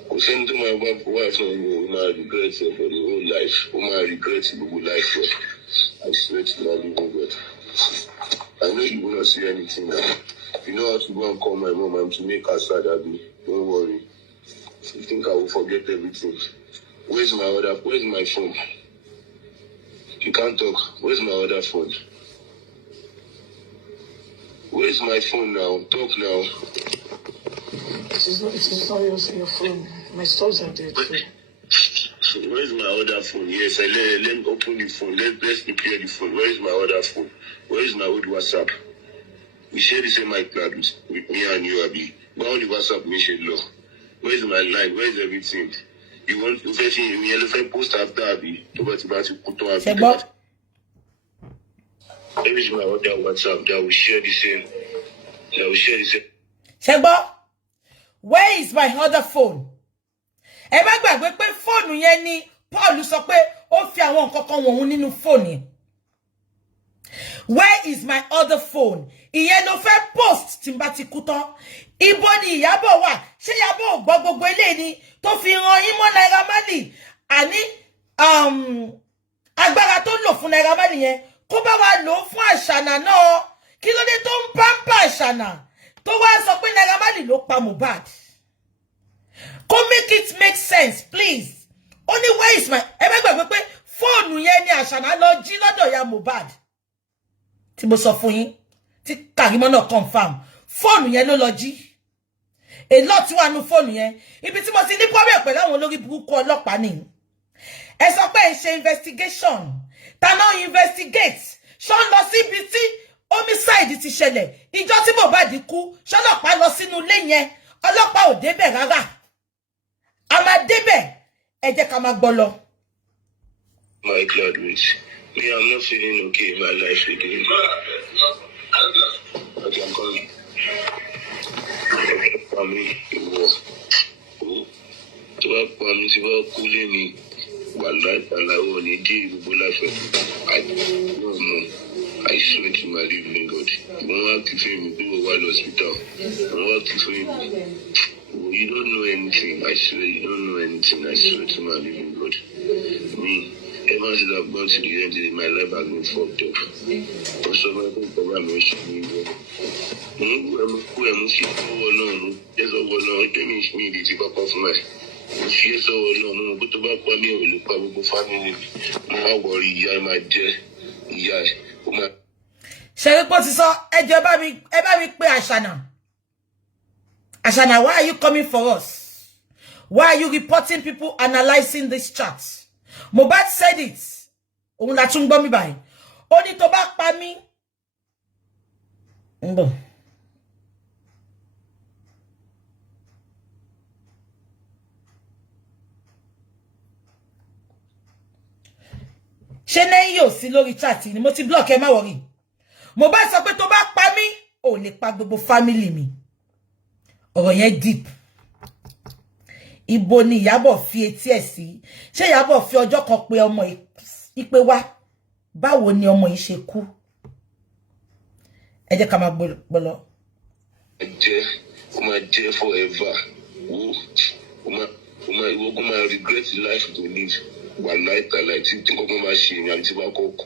I send to my wife, my regrets for the whole life. My regrets the whole life. I swear to my living God. I know you will not see anything now. You know how to go and call my mom and to make her sad, Abby. Don't worry. You think I will forget everything? Where's my phone? You can't talk. Where's my other phone? Where's my phone now? Talk now. It is not your phone. My stores are dead. So where's my other phone? Yes, let me open the phone. Let's prepare the phone. Where is my other phone? Where is my old WhatsApp? We share the same iCloud with me and you, Abby. But on the WhatsApp, we share law. Where's my line? Where's everything? You want to fetch me? You post after Abby. To put on Where is my other WhatsApp? That will share the same. Shemba. Where is my other phone? Ẹ má gbàgbé pé fóònù yẹn ni Paul sọ pé ó fi àwọn nǹkan kan wọ̀n nínú fóònù yẹn. Where is my other phone? Ìyẹn ló fẹ́ post tí n bá ti kú tán. Ibo ni Ìyábọ̀ wà? Ṣé Ìyábọ̀ ò gbọ́ gbogbo eléyìí ni tó fi ràn yín mọ́ Naira Marley? Àní agbára tó lò fún Naira Marley yẹn kó bá wa lò fún Àṣànà náà. Kí ló dé tó ń pampa Àṣànà? Tó wá sọ pé Naira Marley ló pa Mohbad. Come make it make sense, please. Only where is my... Ẹ má gbàgbé pé fóònù yẹn ni Àṣànà lọ jí lọ́dọ̀ ya Mohbad. Tí mo sọ fún yín, tí Karimo náà confirm. Fóònù yẹn ló lọ jí. A lot wà nínú fóònù yẹn. Ibi tí mo ti ní problem pẹ̀lú àwọn olórí burúkú ọlọ́pàá ni. Ẹ sọ pé ẹ ṣe investigation. Ta náà investigate. Ṣó ń lọ sí ibi tí homicide ti ṣẹlẹ̀. Ìjọ tí Mohbad kú, ṣọlọ́pàá lọ sínú ilé yẹn. Ọlọ́pàá ò débẹ̀ rárá. A máa débẹ̀. Ẹ jẹ́ ká máa gbọ́ lọ. My God, me, I'm not feeling okay in my life again. Okay, I'm coming. For me, to help me to cool me. Wallahi, Allah will need you to life. I don't know. I swear to my living God. You don't have to feel me. Do a wild hospital. You don't have to feel me. You don't know anything. I swear you don't know anything. I swear to my living God. Me, ever since I've gone to the end of my life, I've been fucked up. For some of them, I'm not sure. Who am I seeing? No. There's a one now. It means me, the tip of my. If you saw no, but about me, or the probable family. I worry, I might dare. Yeah. Ṣé pé ti sọ ẹ jẹ́ bá mi pé Àṣànà. Ashana, why are you coming for us? Why are you reporting people analyzing this chat? Mohbad said it. Ohun la tún gbọ́ mi báyìí. Ó ní tó bá pa mí. Mbo. Ṣé lẹ́yìn ò sí lórí chat ni mo ti block ẹ má worry. Mohbad sọ pé tó bá pa mí, ó lè pa gbogbo family mi. Ọ̀rọ̀ yẹn deep. Ibo ni Ìyábọ̀ fi etí ẹ̀ sí? Ṣé Ìyábọ̀ fi ọjọ́ kan pé ọmọ ìpè wá? Báwo ni ọmọ yìí ṣe kú? Ẹ jẹ́ ká máa gbọ́ lọ. Ó máa jẹ́ forever. Ó máa regret life to live. Wallahi ta'ala tí kọ́kọ́ máa ṣe ní àti bá kọ́kọ́.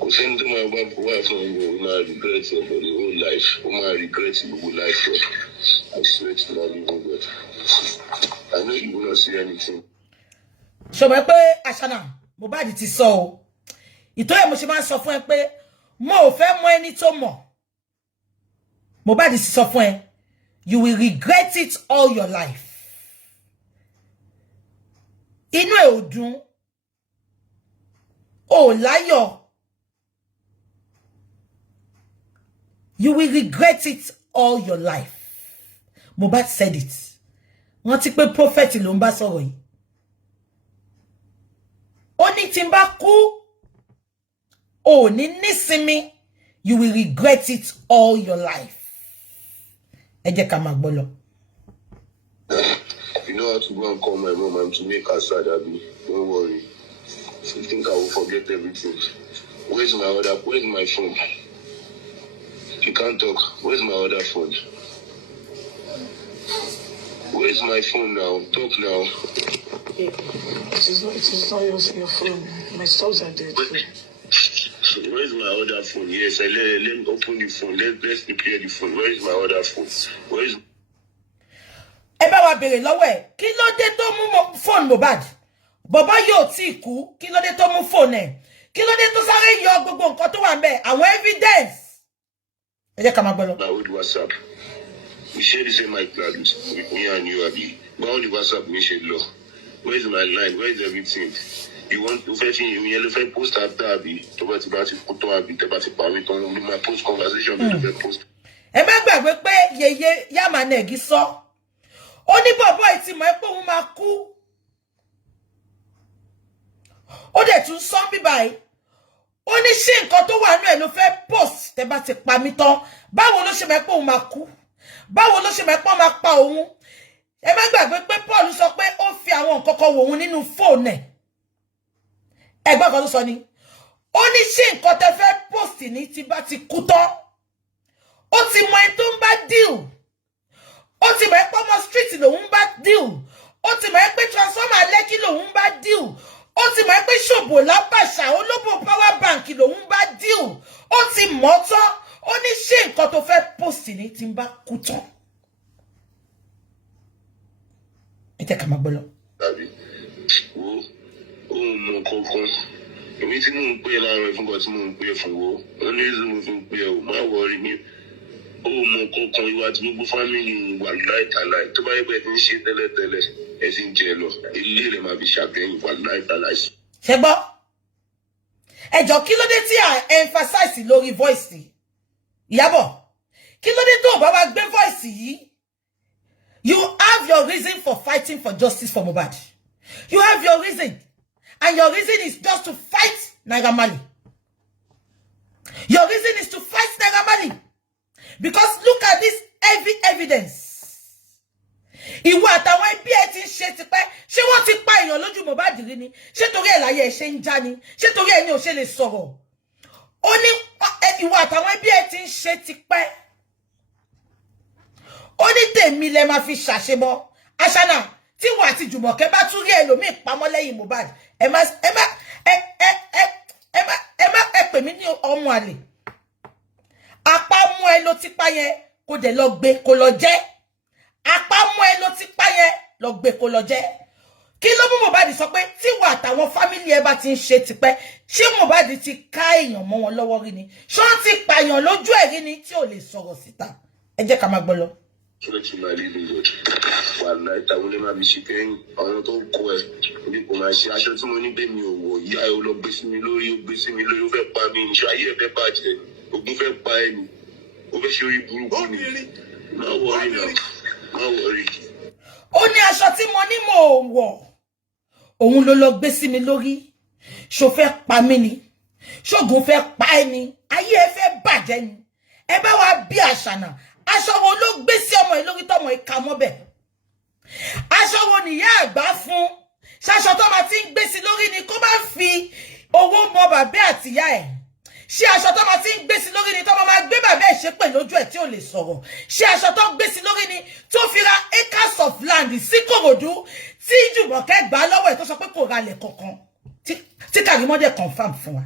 Kò sẹ́ni tó máa bá wà fún ọmọ ó máa regret for the whole life. Ó máa regret gbogbo life rẹ̀. I swear to God, living God. I know you will not see anything. Ṣọmọ pé Ashana Mohbad ti sọ o. Ìtọ́yẹ̀ mo ṣe máa ń sọ fún ẹ pé mo ò fẹ́ mọ ẹni tó mọ̀. Mohbad ti sọ fún ẹ. You will regret it all your life. Inú ẹ ò dùn. O láyọ̀. You will regret it all your life. Mohbad said it. Wọ́n ti pé prophet ló ń bá sọ̀rọ̀ yìí. Ó ní tí n bá kú, ó ní nísinmi, you will regret it all your life. Ẹ jẹ́ ká máa gbọ́ lọ. You know how to go and call my mom and to make her sad, Abby. Don't worry. You think I will forget everything? Where's my phone? You can't talk. Where's my other phone? Where's my phone now? Talk now. It is not your phone. My stores are dead. Where's my other phone? Yes, let me open the phone. Let's prepare the phone. Where is my other phone? Where is... Ẹ bá wa béèrè lọ́wọ́ ẹ̀. Kí ló dé tó mú phone Mohbad? Bàbá yóò tí kú. Kí ló dé tó mú phone ẹ̀? Kí ló dé tó sáré yọ gbogbo nǹkan tó wà ńbẹ̀? Àwọn evidence. Ẹ jẹ́ ká máa gbọ́ lọ. My old WhatsApp. We share the same iCloud with me and you, Abby. But on the WhatsApp, we share law. Where is my line? Where is everything? You want to fetch in you post after Abby. To what about it? Photo Abby. To what about it? On my post conversation. Post. Ẹ má gbàgbé pé yeye Yamanegi sọ. Ó ní bàbá ìtì mọ̀ pé òun máa kú. Ó dẹ̀ tún sọ bí báyìí. Ó ní ṣé nǹkan tó wà nínú ẹ̀ ló fẹ́ post tẹ́ bá ti pa mí tán. Báwo ló ṣe mọ̀ pé òun máa kú? Báwo ló ṣe mọ̀ pé òun máa pa òun? Ẹ má gbàgbé pé Paul sọ pé ó fi àwọn nǹkan kan wò òun nínú fóònù ẹ̀. Ẹgbọ́n kan tó sọ ni. Ó ní ṣé nǹkan tẹ́ fẹ́ post ní tí bá ti kú tán. Ó ti mọ ẹni tó ń bá deal. Ó ti mọ̀ pé ọmọ street lòun bá deal. Ó ti mọ̀ pé transformer Lekki lòun bá deal. Ó ti mọ̀ pé ṣòbò lábàṣà olóbò power bank lòun bá deal. Ó ti mọ̀ tán. Ó ní ṣé nǹkan tó fẹ́ post ní tí bá kú tán. Ẹ jẹ́ ká máa gbọ́ lọ. Abby, wo, mọ kankan. Èmi tí mò ń pè láàárọ̀ fún nǹkan tí mò ń pè fún wo. Ó ní ìzú mo fi ń pè ọ́, má wọrí mi. Ó mọ kankan ìwà tí gbogbo fámìlì wà láìtàláì. Tó bá yẹ pé ẹ ti ń ṣe tẹ́lẹ̀tẹ́lẹ̀, ẹ ti ń jẹ lọ. Ilé rẹ̀ máa fi ṣàtẹ̀yìn wà láìtàláì. Ṣé gbọ́? Ẹ jọ̀ọ́ kí ló dé tí à emphasize lórí voice yìí? Ìyábọ̀, kí ló dé tó bá wa gbé voice yìí? You have your reason for fighting for justice for Mohbad. You have your reason. And your reason is just to fight Naira Marley. Your reason is to fight Naira Marley. Because look at this heavy evidence. Ìwọ àtàwọn ẹbí ẹ ti ń ṣe tipẹ́. Ṣé wọ́n ti pa èèyàn lójú Mohbad rí ni? Ṣé torí ẹ̀ láyé ẹ̀ ṣe ń já ni? Ṣé torí ẹ̀ ní ò ṣe lè sọ̀rọ̀? Ó ní ìwọ àtàwọn ẹbí ẹ ti ń ṣe tipẹ́. Ó ní tèmi lẹ máa fi ṣàṣebọ. Ashana, tí wọ́n àti Jùmọ̀kẹ́ bá tún rí ẹlòmíì pamọ́ lẹ́yìn Mohbad. Ẹ pè mí ní ọmọ àlè. Apá mú ẹ ló ti pa yẹn kó dẹ̀ lọ gbé kó lọ jẹ. Apá mú ẹ ló ti pa yẹn lọ gbé kó lọ jẹ. Kí ló mú Mohbad sọ pé tí wọ́n àtàwọn fámílì ẹ bá ti ń ṣe tipẹ́, ṣé Mohbad ti ká èèyàn mọ́ wọn lọ́wọ́ rí ni? Ṣé wọ́n ti pààyàn lójú ẹ̀ rí ni tí ò lè sọ̀rọ̀ síta? Ẹ jẹ́ ká máa gbọ́ lọ. swear to my living God. Wallahi, I will never be shipping. I want to go. I should tell me be me o. Yeah, I will be seeing me lórí, be seeing me lórí. Fẹ́ pa mí, ṣé ayé fẹ́ bàjẹ́. Ogun fẹ́ pa ẹni. O fẹ́ ṣe orí burúkú ni. Má worry now. Má worry. Ó ní aṣọ tí mo ní mo wọ̀. Òun ló lọ gbé sí mi lórí. Ṣó fẹ́ pa mí ni. Ṣógun fẹ́ pa ẹni. Ayé ẹ fẹ́ bàjẹ́ ni. Ẹ bá wa bí àṣànà. Aṣọ wo ló gbé sí ọmọ yìí lórí tọmọ ìka mọ́bẹ̀? Aṣọ wo nìyá àgbà fún? Ṣaṣọ tó máa ti ń gbé sí lórí ni kó má fi owó mọ bàbá àtìyá ẹ̀. Ṣé aṣọ tó máa ti ń gbé sí lórí ni tó máa gbé bàbá ẹ̀ ṣépè lójú ẹ̀ tí ò lè sọ̀rọ̀? Ṣé aṣọ tó ń gbé sí lórí ni tó fi ra acres of land sí Kòròdú tí Jùmọ̀kẹ́ gbà lọ́wọ́ ẹ̀ tó sọ pé kò ralẹ̀ kankan tí Kàrímọ́dé confirm fún wa?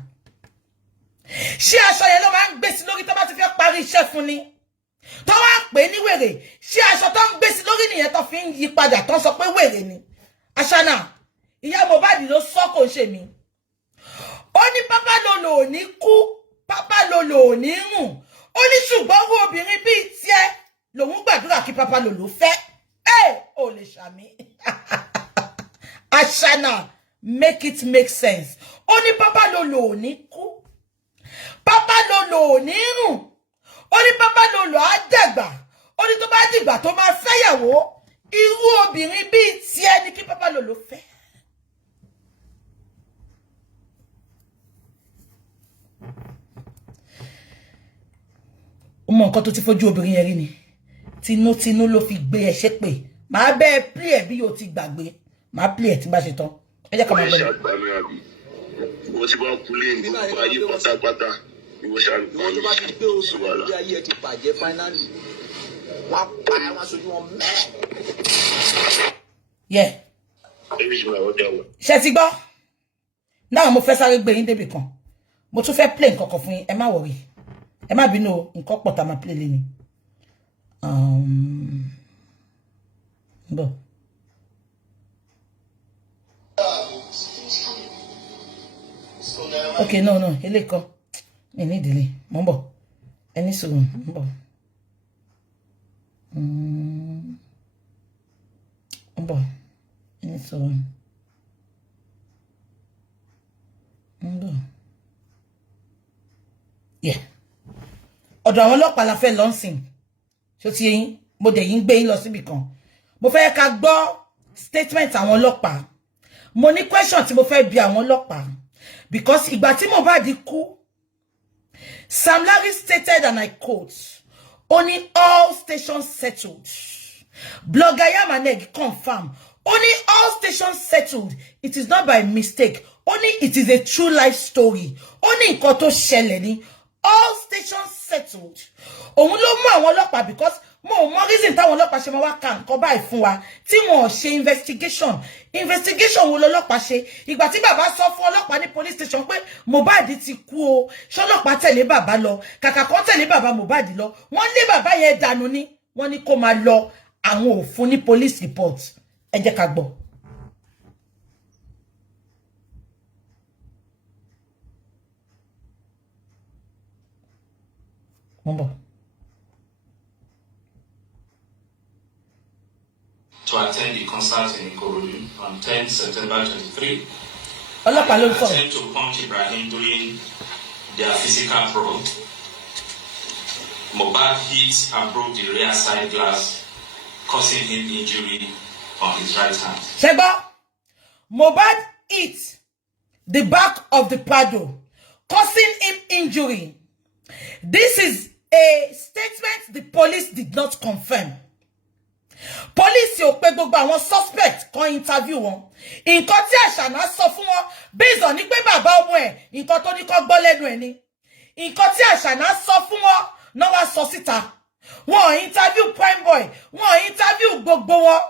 Ṣé aṣọ yẹn ló máa ń gbé sí lórí tó bá ti fẹ́ parí iṣẹ́ fún ni? Tó wá pè ní wèrè. Ṣé aṣọ tó ń gbé sí lórí nìyẹn tó fi ń yí padà tó sọ pé wèrè ni? Àṣànà, ìyá Mohbad ló sọ kò ṣe mí. Ó ní pápá lolo ò ní kú, pápá lolo ò ní rùn. Ó ní ṣùgbọ́n wo obìnrin bíi tiẹ̀ lòun gbàdúrà kí pápá lolo fẹ́. Ó lè ṣàmì. Àṣànà, make it make sense. Ó ní pápá lolo ò ní kú, pápá lolo ò ní rùn. Ó ní pápá lolo á dàgbà. Ó ní tó bá dìgbà tó máa fẹ́yàwó, irú obìnrin bíi tiẹ̀ ni kí pápá lolo fẹ́. Ó mọ nǹkan tó ti fojú obìnrin yẹn rí ni. Tinútinú ló fi gbé ẹ ṣépè. Màá bẹ́ẹ̀ play ẹ̀ bí yóò ti gbàgbé. Màá play ẹ̀ tí bá ṣe tán. Ẹ jẹ́ ká máa bẹ̀rẹ̀. Wọ́n ti bá kulé ní gbogbo ayé pátápátá. Ìwọ tó bá ti gbé oṣù lórí ayé ẹ ti bàjẹ́ finally. Wọ́n pa ẹ wọ́n sojú wọn mẹ́ẹ̀. Yeah. Ṣé ti gbọ́? Náà mo fẹ́ sáré gbé yín débi kan. Mo tún fẹ́ play nǹkan kan fún yín. Ẹ má worry. Ẹ má bínú o, nǹkan pọ̀ tá máa play lẹ́ni. Bọ̀. Okay, no, ele kan. Mi ní ìdílé. Mo ń bọ̀. Ẹni sùúrù, mo ń bọ̀. Mo ń bọ̀. Ẹni sùúrù. Mo ń bọ̀. Yeah. Ọ̀dọ̀ àwọn ọlọ́pàá la fẹ́ lọ ńsìn. Ṣó ti yín, mo dẹ̀ yín gbé yín lọ síbì kan. Mo fẹ́ ká gbọ́ statement àwọn ọlọ́pàá. Mo ní question tí mo fẹ́ bi àwọn ọlọ́pàá. Because ìgbà tí Mohbad kú, Sam Larry stated, and I quote, only all stations settled. Blogger Yamaneg confirm, only all stations settled. It is not by mistake. Only it is a true life story. Only nǹkan tó ṣẹlẹ̀ ni. All stations settled. Òun ló mú àwọn ọlọ́pàá because mo mọ reason táwọn ọlọ́pàá ṣe máa wá ka nǹkan báyìí fún wa tí wọ́n ṣe investigation. Investigation wo lọ́lọ́pàá ṣe? Ìgbà tí bàbá sọ fún ọlọ́pàá ní police station pé Mohbad ti kú o. Ṣé ọlọ́pàá tẹ̀lé bàbá lọ? Kàkà kan tẹ̀lé bàbá Mohbad lọ. Wọ́n lé bàbá yẹn dànù ni. Wọ́n ní kó máa lọ. Àwọn ò fún ní police report. Ẹ jẹ́ ká gbọ́. To attend the concert in Ikorodu on 10 September 23. Ọlọ́pàá ló ń sọ̀rọ̀. Attempt to punch Ibrahim during their physical brawl. Mohbad hit and broke the rear side glass, causing him injury on his right hand. Sheba, Mohbad hit the back of the Prado, causing him injury. This is a statement the police did not confirm. Police yóò pè gbogbo àwọn suspect kan interview wọn. Nǹkan tí Àṣànà sọ fún wọn based on ní pé bàbá ọmọ ẹ̀ nǹkan tó ní kó gbọ́ lẹ́nu ẹ̀ ni. Nǹkan tí Àṣànà sọ fún wọn náà wá sọ síta. Wọ́n interview Prime Boy, wọ́n interview gbogbo wọn.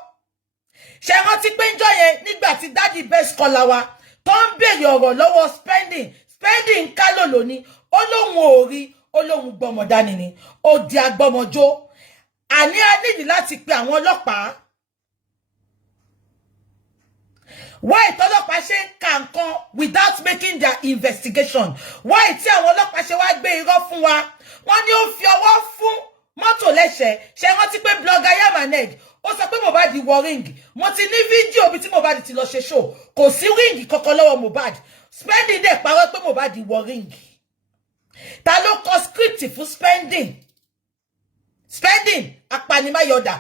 Ṣé rántí pé ńjọ́ yẹn nígbà tí daddy best caller wa tó ń béèrè ọ̀rọ̀ lọ́wọ́ spending kálòlò ni. Ó lóhun ò rí, ó lóhun gbọ́mọ dání ni. Ó di agbọ́mọjó. Àní a nídìí láti pe àwọn ọlọ́pàá. Why tọ́lọ́pàá ṣe ń ka nǹkan without making their investigation? Why tí àwọn ọlọ́pàá ṣe wá gbé irọ́ fún wa? Wọ́n ní ó fi ọwọ́ fún mọ́tò lẹ́sẹ̀ ṣe rántí pé blogger Yamaneg ó sọ pé Mohbad wọ ring mo ti ní fídíò bí tí Mohbad ti lọ ṣe show kò sí ring kankan lọ́wọ́ Mohbad spending dẹ̀ parọ́ pé Mohbad wọ ring ta ló kọ script fún spending apanimayoda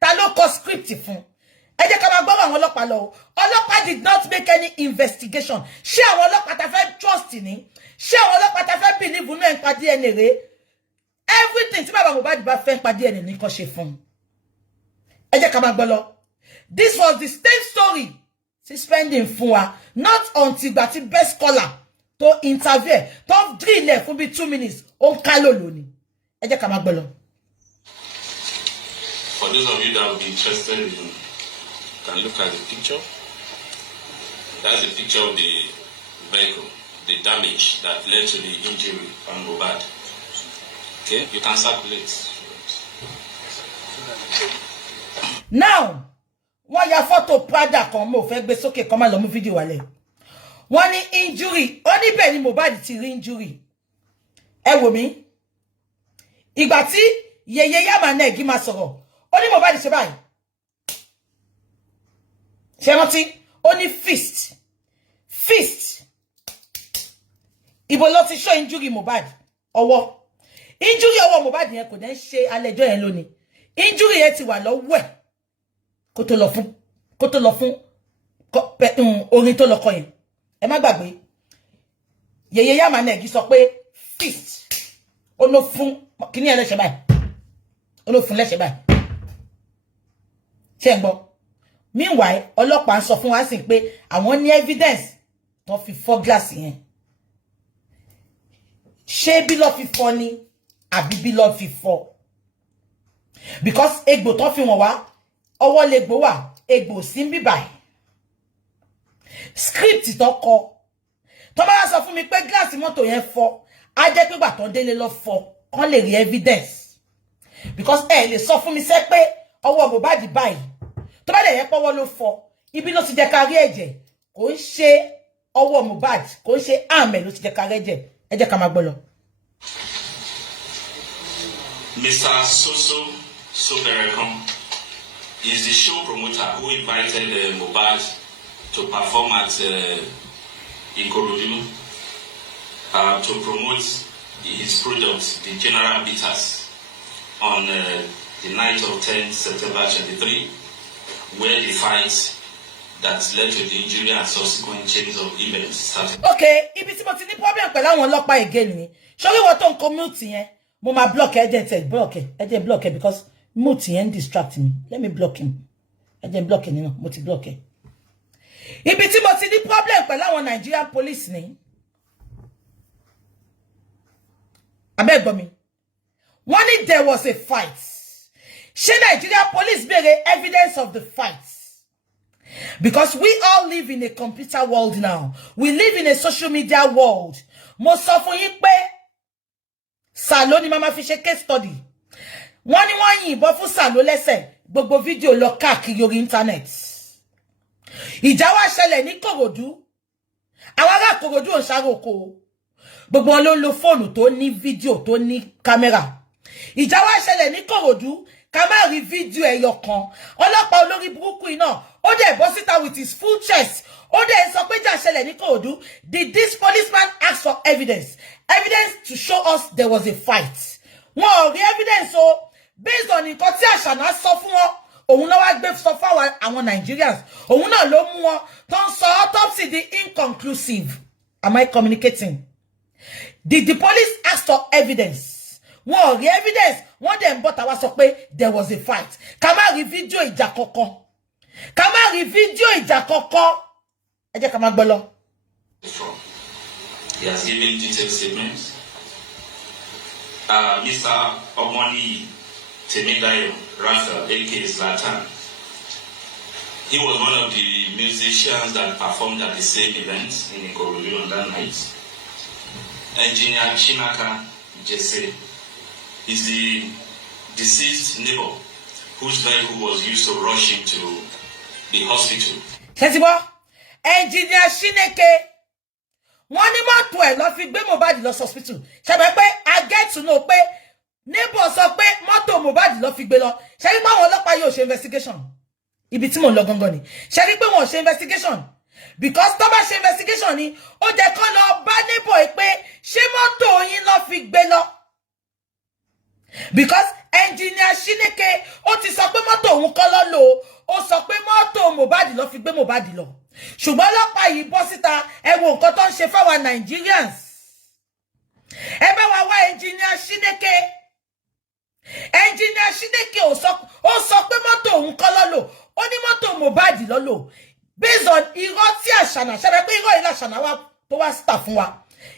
ta ló kọ script fún ẹ jẹ́ ká máa gbọ́ àwọn ọlọ́pàá lọ ọlọ́pàá did not make any investigation ṣé àwọn ọlọ́pàá ta fẹ́ trust ni ṣé àwọn ọlọ́pàá ta fẹ́ believe nínú ẹ̀ ń pa DNA rẹ̀ everything tí bàbá Mohbad bá fẹ́ ń pa DNA ní kó ṣe fún ẹ jẹ́ ká máa gbọ́ lọ this was the same story tí spending fún wa not until gbà tí best caller to intervene to drill ẹ̀ fún bí 2 minutes ó ń ká lòlò ni ẹ jẹ́ ká máa gbọ́ lọ. For those of you that would be interested in, can look at the picture. That's a picture of the vehicle, the damage that led to the injury on Mohbad. Okay, you can circulate. Now, wọ́n ya photo Prada kan mo fẹ́ gbé sókè kan má lọ mú fídíò wálẹ̀. Wọ́n ní injury, ó ní bẹ́ẹ̀ ni Mohbad ti rí injury. Ẹ wò mí. Ìgbà tí Yeye Yamaneg máa sọ̀rọ̀, ó ní Mohbad ṣe báyìí. Ṣé rántí? Ó ní fist. Ibo ló ti show injury Mohbad ọwọ́. Injury ọwọ́ Mohbad yẹn kò den ṣe alẹ́jọ́ yẹn lónìí. Injury yẹn ti wà lọ́wọ́ ẹ̀. Kó tó lọ fún orin tó lọ kọ yẹn. Ẹ má gbàgbé. Yeye Yamaneg sọ pé fist. Ó lọ fún kíní ẹ lẹ́sẹ̀ báyìí. Ó lọ fún lẹ́sẹ̀ báyìí. Ṣé ń gbọ́? Meanwhile, ọlọ́pàá ń sọ fún wa sí pé àwọn ní evidence tó fi fọ́ glass yẹn. Ṣé bí ló fi fọ́ ni àbí bí ló fi fọ́? Because egbò tó fi wọ́n wá, ọwọ́ legbò wà, egbò sí ń bí báyìí. Script tó kọ. Tó bá sọ fún mi pé glass mọ́tò yẹn fọ́, á jẹ́ pé gbà tó délé lọ fọ́, kàn lè rí evidence. Because ẹ lè sọ fún mi ṣé pé ọwọ́ Mohbad báyìí. Tó bá dẹ̀ yẹ pọ́wọ́ ló fọ́, ibi ló ti jẹ́ ká rí ẹ̀jẹ̀, kò ń ṣe ọwọ́ Mohbad, kò ń ṣe àmẹ́ ló ti jẹ́ ká rí ẹ̀jẹ̀. Ẹ jẹ́ ká máa gbọ́ lọ. Mr. Soso Soberekon is the show promoter who invited Mohbad to perform at Ikorodu to promote his product, the General Bitters, on the night of 10 September 23, where the fight that led to the injury and subsequent chains of events started. Okay, ibi tí mo ti ní problem pẹ̀lú àwọn ọlọ́pàá again ni. Ṣé wọ́n tó ń commute yẹn? Mo máa block ẹ block because mute yẹn distract me. Let me block him. Ẹ jẹ́ block ni no, mo ti block ẹ. Ibi tí mo ti ní problem pẹ̀lú àwọn Nigerian police ni. Abeg gbọ́ mi. Wọ́n ní there was a fight. Ṣé Nigerian police béèrè evidence of the fight? Because we all live in a computer world now. We live in a social media world. Mo sọ fún yín pé Salo ni mama fi ṣe case study. Wọ́n ní wọ́n yìnbọn fún Salo lẹ́sẹ̀, gbogbo fídíò lọ káàkiri orí internet. Ìjà wá ṣẹlẹ̀ ní Kòròdú. Àwọn ará Kòròdú ò ṣàròkò. Gbogbo wọn ló ń lo fóònù tó ní fídíò tó ní kámẹ́rà. Ìjà wá ṣẹlẹ̀ ní Kòròdú, ká má rí fídíò ẹyọ kan. Ọlọ́pàá olórí burúkú iná, ó dẹ̀ bọ́ síta with his full chest. Ó dẹ̀ sọ pé jà ṣẹlẹ̀ ní Kòròdú. Did this policeman ask for evidence? Evidence to show us there was a fight. Wọ́n ò rí evidence o. Based on nǹkan tí Àṣànà sọ fún wọn, òun náà wá gbé sọ fún àwọn Nigerians. Òun náà ló mú wọn tó ń sọ autopsy di inconclusive. Am I communicating? Did the police ask for evidence? Wọ́n ò rí evidence. Wọ́n dẹ̀ ń bọ̀ tàwa sọ pé there was a fight. Ká má rí fídíò ìjà kankan. Ká má rí fídíò ìjà kankan. Ẹ jẹ́ ká má gbọ́ lọ. He has given detailed statements. Mr. Omoni Temidayo Raphael, aka Zlatan, he was one of the musicians that performed at the same event in Ikorodu on that night. Engineer Chinaka Jesse is the deceased neighbor whose vehicle was used to rush him to the hospital. Ṣé Engineer Chineke wọ́n ní mọ́tò ẹ̀ lọ fi gbé Mohbad lọ hospital. Ṣé bẹ́ẹ̀ pé I get to know pé neighbor sọ pé mọ́tò Mohbad ló fi gbé lọ ṣé rí pé àwọn ọlọ́pàá yóò ṣe investigation ibi tí mo lọ gangan ni ṣé rí pé wọ́n ṣe investigation because tó bá ṣe investigation ni ó jẹ́ kán lọ bá neighbor pé ṣé mọ́tò yín ló fi gbé lọ because engineer Chineke ó ti sọ pé mọ́tò òun kọ́ ló lò ó sọ pé mọ́tò Mohbad ló fi gbé Mohbad lọ ṣùgbọ́n ọlọ́pàá yìí bọ́ síta ẹ wo nǹkan tó ń ṣe fáwọn Nigerians ẹ bá wa wá engineer Chineke ó sọ pé mọ́tò òun kọ́ ló lò ó ní mọ́tò Mohbad ló lò based on irọ́ tí Àṣànà ṣẹlẹ̀ pé irọ́ ìlà Àṣànà wa tó wá síta fún wa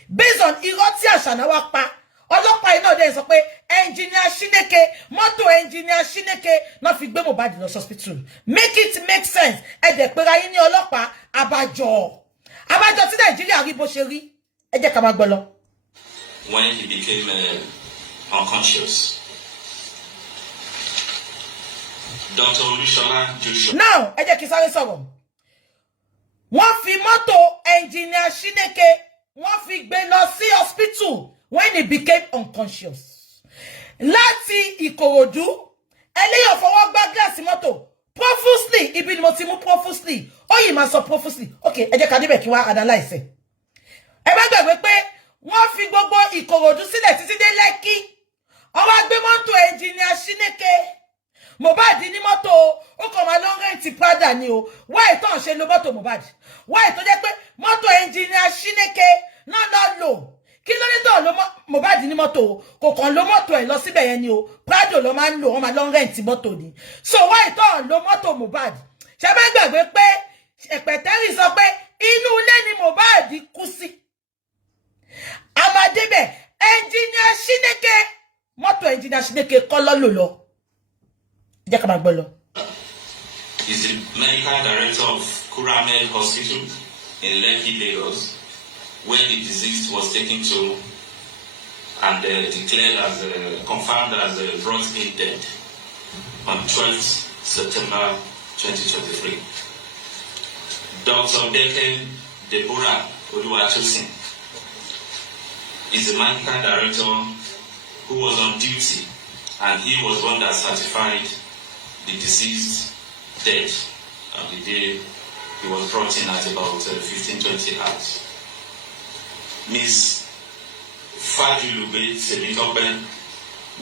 based on irọ́ tí Àṣànà wa pa ọlọ́pàá iná dẹ̀ sọ pé engineer Chineke mọ́tò engineer Chineke náà fi gbé Mohbad lọ hospital make it make sense ẹ dẹ̀ pera yín ní ọlọ́pàá abájọ tí Nàìjíríà rí bó ṣe rí ẹ jẹ́ ká máa gbọ́ lọ. When he became unconscious, Dr. Olushola Joshua. Now ẹ jẹ́ kí sáré sọ̀rọ̀ wọ́n fi mọ́tò engineer Chineke wọ́n fi gbé lọ sí hospital when he became unconscious. Láti Ìkòròdú, eléyàn fọwọ́ gbá gíláàsì mọ́tò profusely, ibi ni mo ti mú profusely. Ó yìí máa sọ profusely. Okay, ẹ jẹ́ ká débẹ̀ kí wá analyze. Ẹ bá gbàgbé pé wọ́n fi gbogbo Ìkòròdú sílẹ̀ títí dé Lẹ́kì. Ó wá gbé mọ́tò engineer Chineke. Mohbad ní mọ́tò ó kàn máa lọ rẹ́ǹtì Prada ni o. Why tó ń ṣe lo mọ́tò Mohbad? Why tó jẹ́ pé mọ́tò engineer Chineke náà lọ lò? Kí ló ní tó lo Mohbad ní mọ́tò kò kàn lo mọ́tò ẹ̀ lọ síbẹ̀ yẹn ni o Prado ló máa ń lò wọ́n máa lọ rẹ́ǹtì mọ́tò ni so why tó lo mọ́tò Mohbad ṣe bá gbàgbé pé Ẹ̀pẹ̀tẹ́rì sọ pé inú ilé ni Mohbad kú sí amadébẹ̀ engineer Chineke mọ́tò engineer Chineke kọ́ ló lò jẹ́ ká máa gbọ́ lọ. He's the medical director of Kuramed Hospital in Lekki, Lagos, where the deceased was taken to and declared as confirmed as brought in dead on 12th September 2023. Dr. Beke Deborah Oluwatosin is the medical director who was on duty, and he was one that certified the deceased dead on the day he was brought in at about 15-20 hours. Miss Fajulube Semitope,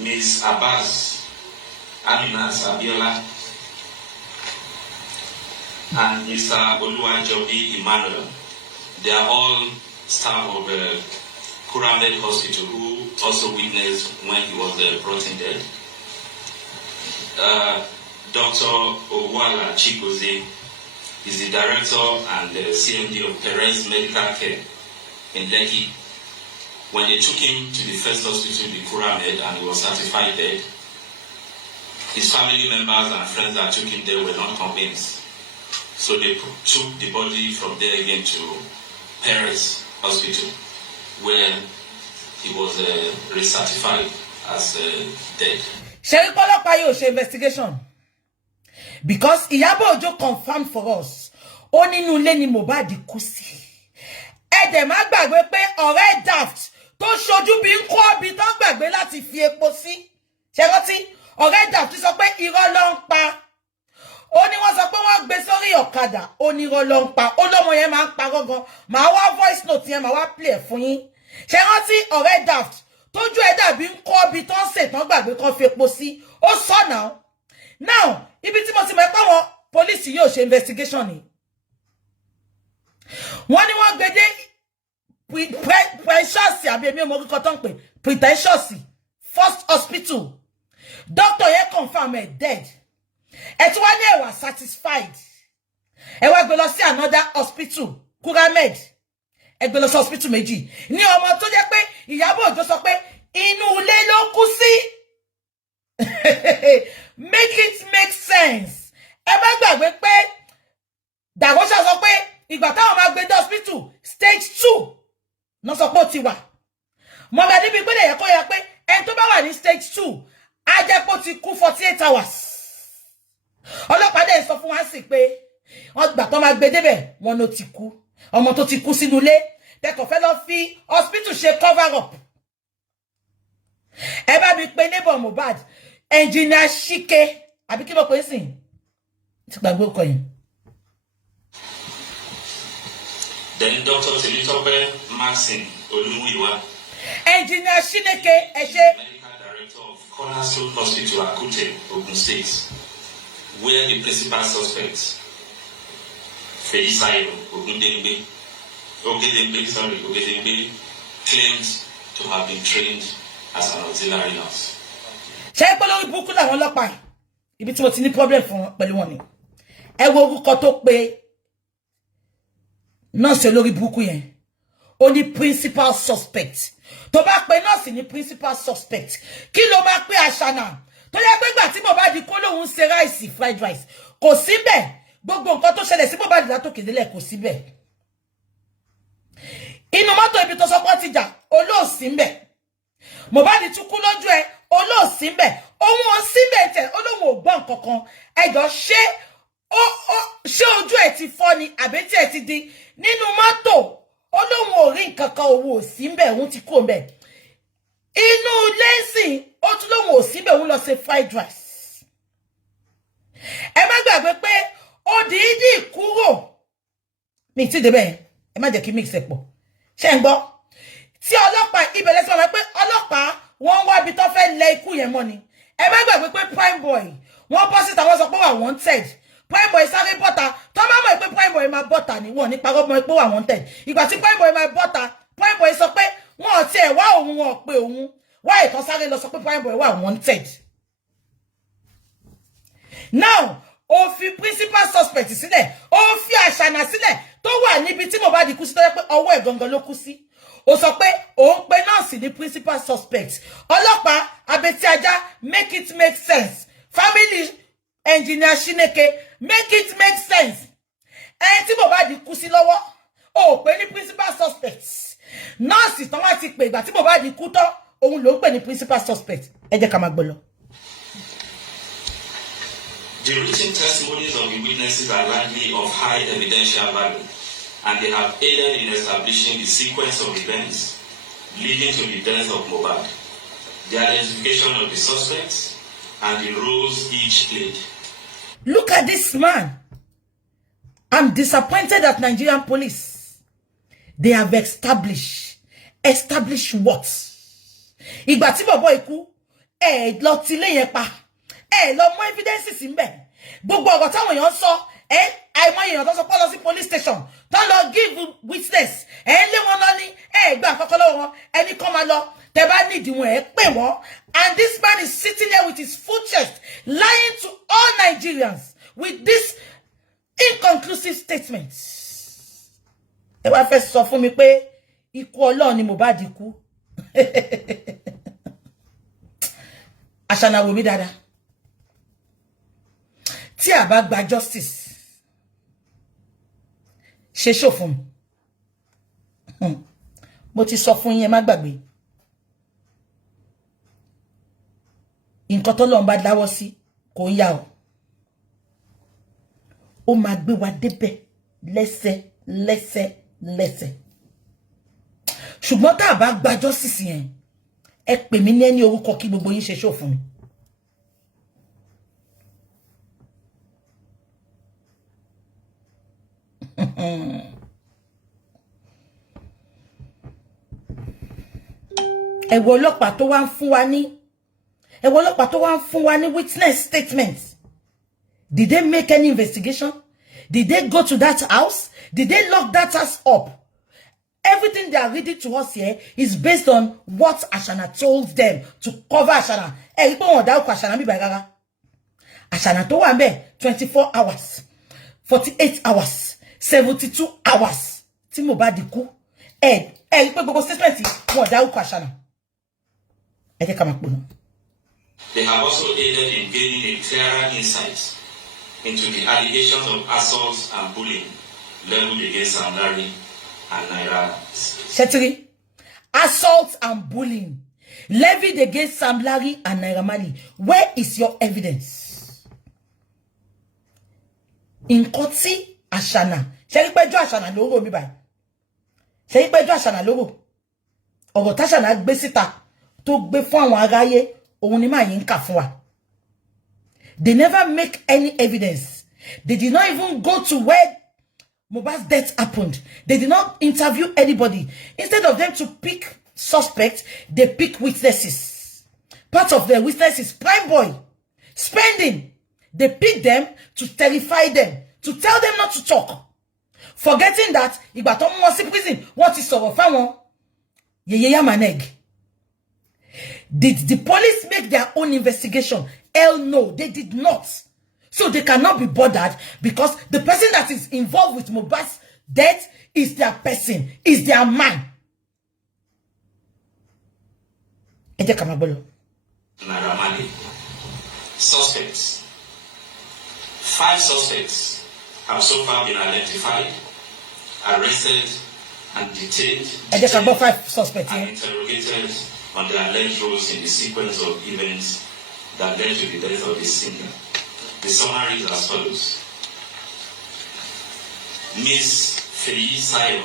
Miss Abbas Aminat Abiola, and Mr. Oluwajobi Emmanuel. They are all staff of Kuramed Hospital who also witnessed when he was brought in dead. Dr. Owala Chikoze is the director and CMD of Perez Medical Care in Lekki. When they took him to the first hospital, the Kuramed, and he was certified dead, his family members and friends that took him there were not convinced. So they took the body from there again to Perez Hospital, where he was recertified as dead. Sherry Polopa yo she investigation. Because Iyabo Ojo confirmed for us. Oni nu le ni Mohbad kú sí. Ẹ dẹ̀ má gbàgbé pé ọ̀rẹ́ daft tó ṣojú bí ń kó bí tó gbàgbé láti fi epo sí. Ṣé rántí? Ọ̀rẹ́ daft sọ pé irọ́ ló ń pa. Ó ní wọ́n sọ pé wọ́n gbé sórí ọ̀kadà. Ó ní irọ́ ló ń pa. Ó lọ́mọ yẹn máa ń pa gangan. Màá wá voice note yẹn, màá wá play ẹ̀ fún yín. Ṣé rántí ọ̀rẹ́ daft tójú ẹ̀ dàbí ń kó bí tó ń ṣe tán gbàgbé kan fi epo sí. Ó sọ now. Now, ibi tí mo ti mọ̀ pé àwọn police yóò ṣe investigation ni. Wọ́n ní wọ́n gbé dé pretentious àbí èmi mo kiko ton pé pretentious first hospital. Doctor yẹn confirm ẹ dead. Ẹ tún wá ní ẹ wà satisfied. Ẹ wá gbé lọ sí another hospital, Kuramed. Ẹ gbé lọ sí hospital méjì. Ní ọmọ tó jẹ́ pé Ìyábọ̀ Òjó sọ pé inú ilé ló kú sí. Make it make sense. Ẹ bá gbàgbé pé Dàgọ́ṣà sọ pé ìgbà táwọn máa gbé dé hospital stage 2 no sọ pé ó ti wà. Mo bá débi pé lè yẹ kó yẹ pé ẹni tó bá wà ní stage 2 á jẹ́ pé ó ti kú 48 hours. Ọlọ́pàá dẹ̀ sọ fún wa sí pé wọ́n gbà tó máa gbé débẹ̀ wọ́n ló ti kú. Ọmọ tó ti kú sínú ilé tẹ́kọ̀ fẹ́ lọ fi hospital ṣe cover up. ẹ bá mi pè neighbor Mohbad engineer Shike àbí kí ló pè sí ti gbàgbé ko yin. Then Dr. Temitope Maxine Oluwiwa, engineer Shineke ẹ ṣé. Medical Director of Cornerstone Hospital, Akute, Ogun State, where the principal suspect, Felisayo Ogedengbe, claimed to have been trained as an auxiliary nurse. Ṣé pé lórí burúkú làwọn ọlọ́pàá ibi tí mo ti ní problem fún pẹ̀lú wọn ni. Ẹ wo orúkọ tó pé nurse lórí burúkú yẹn. Ó ní principal suspect. Tó bá pè nurse ní principal suspect. Kí ló máa pè Àṣànà? Tó yẹ pé ìgbà tí Mohbad kó lóhun ṣe rice, fried rice. Kò síbẹ̀. Gbogbo nǹkan tó ṣẹlẹ̀ sí Mohbad látòkè délẹ̀ kò síbẹ̀. Inú mọ́tò ibi tó sọ pé ti jà, olóòsí ńbẹ̀. Mohbad tún kú lójú ẹ, olóòsí ńbẹ̀. Ohun ò síbẹ̀ tẹ̀, olóhun ò gbọ́ nǹkan kan. Ẹjọ́ ṣé ojú ẹ ti fọ́ ni àbí tí ẹ ti di nínú mọ́tò. Olóhun ò rí nǹkan kan, owó ò sí ńbẹ̀, òun ti kó ńbẹ̀. Inú lẹ́sìn, ó tún lóhun ò sí ńbẹ̀, òun lọ ṣe fried rice. Ẹ má gbàgbé pé ó dìídì kúrò. Mi ti débẹ̀, ẹ má jẹ́ kí mix ẹ pọ̀. Ṣé ń gbọ́? Tí ọlọ́pàá ibẹ̀ lẹ́sìn wọ́n pé ọlọ́pàá wọ́n wá bí tó fẹ́ lẹ ikú yẹn mọ́ ni. Ẹ má gbàgbé pé Prime Boy wọ́n bọ́ síta wọ́n sọ pé wà wanted. Prime Boy sáré bọ́ta tó má mọ̀ pé Prime Boy máa bọ́ta ni wọ́n ní parọ́ mọ́ pé wà wanted. Ìgbà tí Prime Boy máa bọ́ta, Prime Boy sọ pé wọ́n ò tiẹ̀ wá òun wọn pé òun wá ìtàn sáré lọ sọ pé Prime Boy wà wanted. Now, ó fi principal suspect sílẹ̀, ó fi Àṣànà sílẹ̀ tó wà níbi tí Mohbad kú sí tó yẹ pé ọwọ́ ẹ̀ gangan ló kú sí. Ó sọ pé òun pe nọ́ọ̀sì ní principal suspect. Ọlọ́pàá abetí ajá, make it make sense. Family engineer Shineke, make it make sense. Ẹni tí Mohbad kú sí lọ́wọ́, ó pe ní principal suspect. Nọ́ọ̀sì tán wá ti pè ìgbà tí Mohbad kú tán, òun ló pè ní principal suspect. Ẹ jẹ́ ká máa gbọ́ lọ. The written testimonies of the witnesses are likely of high evidential value, and they have aided in establishing the sequence of events leading to the death of Mohbad, the identification of the suspects, and the roles each played. Look at this man. I'm disappointed at Nigerian police. They have established what? Ìgbà tí bọ̀bọ́ ikú, lọ tilé yẹn pa. Lọ mú evidences ńbẹ̀. Gbogbo ọ̀rọ̀ táwọn èèyàn sọ, àìmọ̀ èèyàn tó sọ pé lọ sí police station, tó lọ give witness, lé wọn lọ ní, gbà àkọ́kọ́ lọ́wọ́ wọn, ẹni kan máa lọ, tẹ́ bá nídìí wọn, pè wọ́n. And this man is sitting there with his full chest, lying to all Nigerians with this inconclusive statements. Ẹ wá fẹ́ sọ fún mi pé ikú Ọlọ́run ni Mohbad kú. Àṣànà wò mí dáadáa. Tí a bá gba justice, ṣe ṣó fún mi. Mo ti sọ fún yín, ẹ má gbàgbé. Nǹkan tó lọ́n bá dáwọ́ sí kò ń yá o. Ó máa gbé wa débẹ̀ lẹ́sẹ̀. Ṣùgbọ́n tá a bá gba justice yẹn, ẹ pè mí ní ẹni orúkọ kí gbogbo yín ṣe ṣó fún mi. Ẹ wo ọlọ́pàá tó wá ń fún wa ní witness statement. Did they make any investigation? Did they go to that house? Did they lock that house up? Everything they are reading to us here is based on what Àṣànà told them to cover Àṣànà. Ẹ rí pé wọ́n dárúkọ Àṣànà bí báyìí rárá. Àṣànà tó wà ńbẹ̀ 24 hours, 48 hours, 72 hours. Tí Mohbad kú. Ẹ rí pé gbogbo statement wọ́n dárúkọ Àṣànà. Ẹ jẹ́ ká máa pọ̀ náà. They have also aided in gaining a clearer insight into the allegations of assaults and bullying leveled against Sam Larry and Naira. Shetiri, assault and bullying levied against Sam Larry and Naira Marley. Where is your evidence? Nǹkan tí Àṣànà, ṣé rí péjọ Àṣànà lóró mi báyìí. Ṣé rí péjọ Àṣànà lóró. Ọ̀rọ̀ t'Àṣànà gbé síta tó gbé fún àwọn aráyé òun ni máa yín kà fún wa. They never make any evidence. They did not even go to where Mohbad's death happened. They did not interview anybody. Instead of them to pick suspects, they pick witnesses. Part of the witnesses, prime boy, spending. They pick them to terrify them, to tell them not to talk. Forgetting that, ìgbà tó mú wọn sí prison, what is sọ̀rọ̀ fáwọn? Yeye Maneg. Did the police make their own investigation? Hell no, they did not. So they cannot be bothered because the person that is involved with Mohbad's death is their person, is their man. Naira Marley. Suspects. 5 suspects have so far been identified, arrested, and detained. 5 suspects and interrogated on their alleged roles in the sequence of events that led to the death of the singer. The summary is as follows. Miss Feyi Sayo.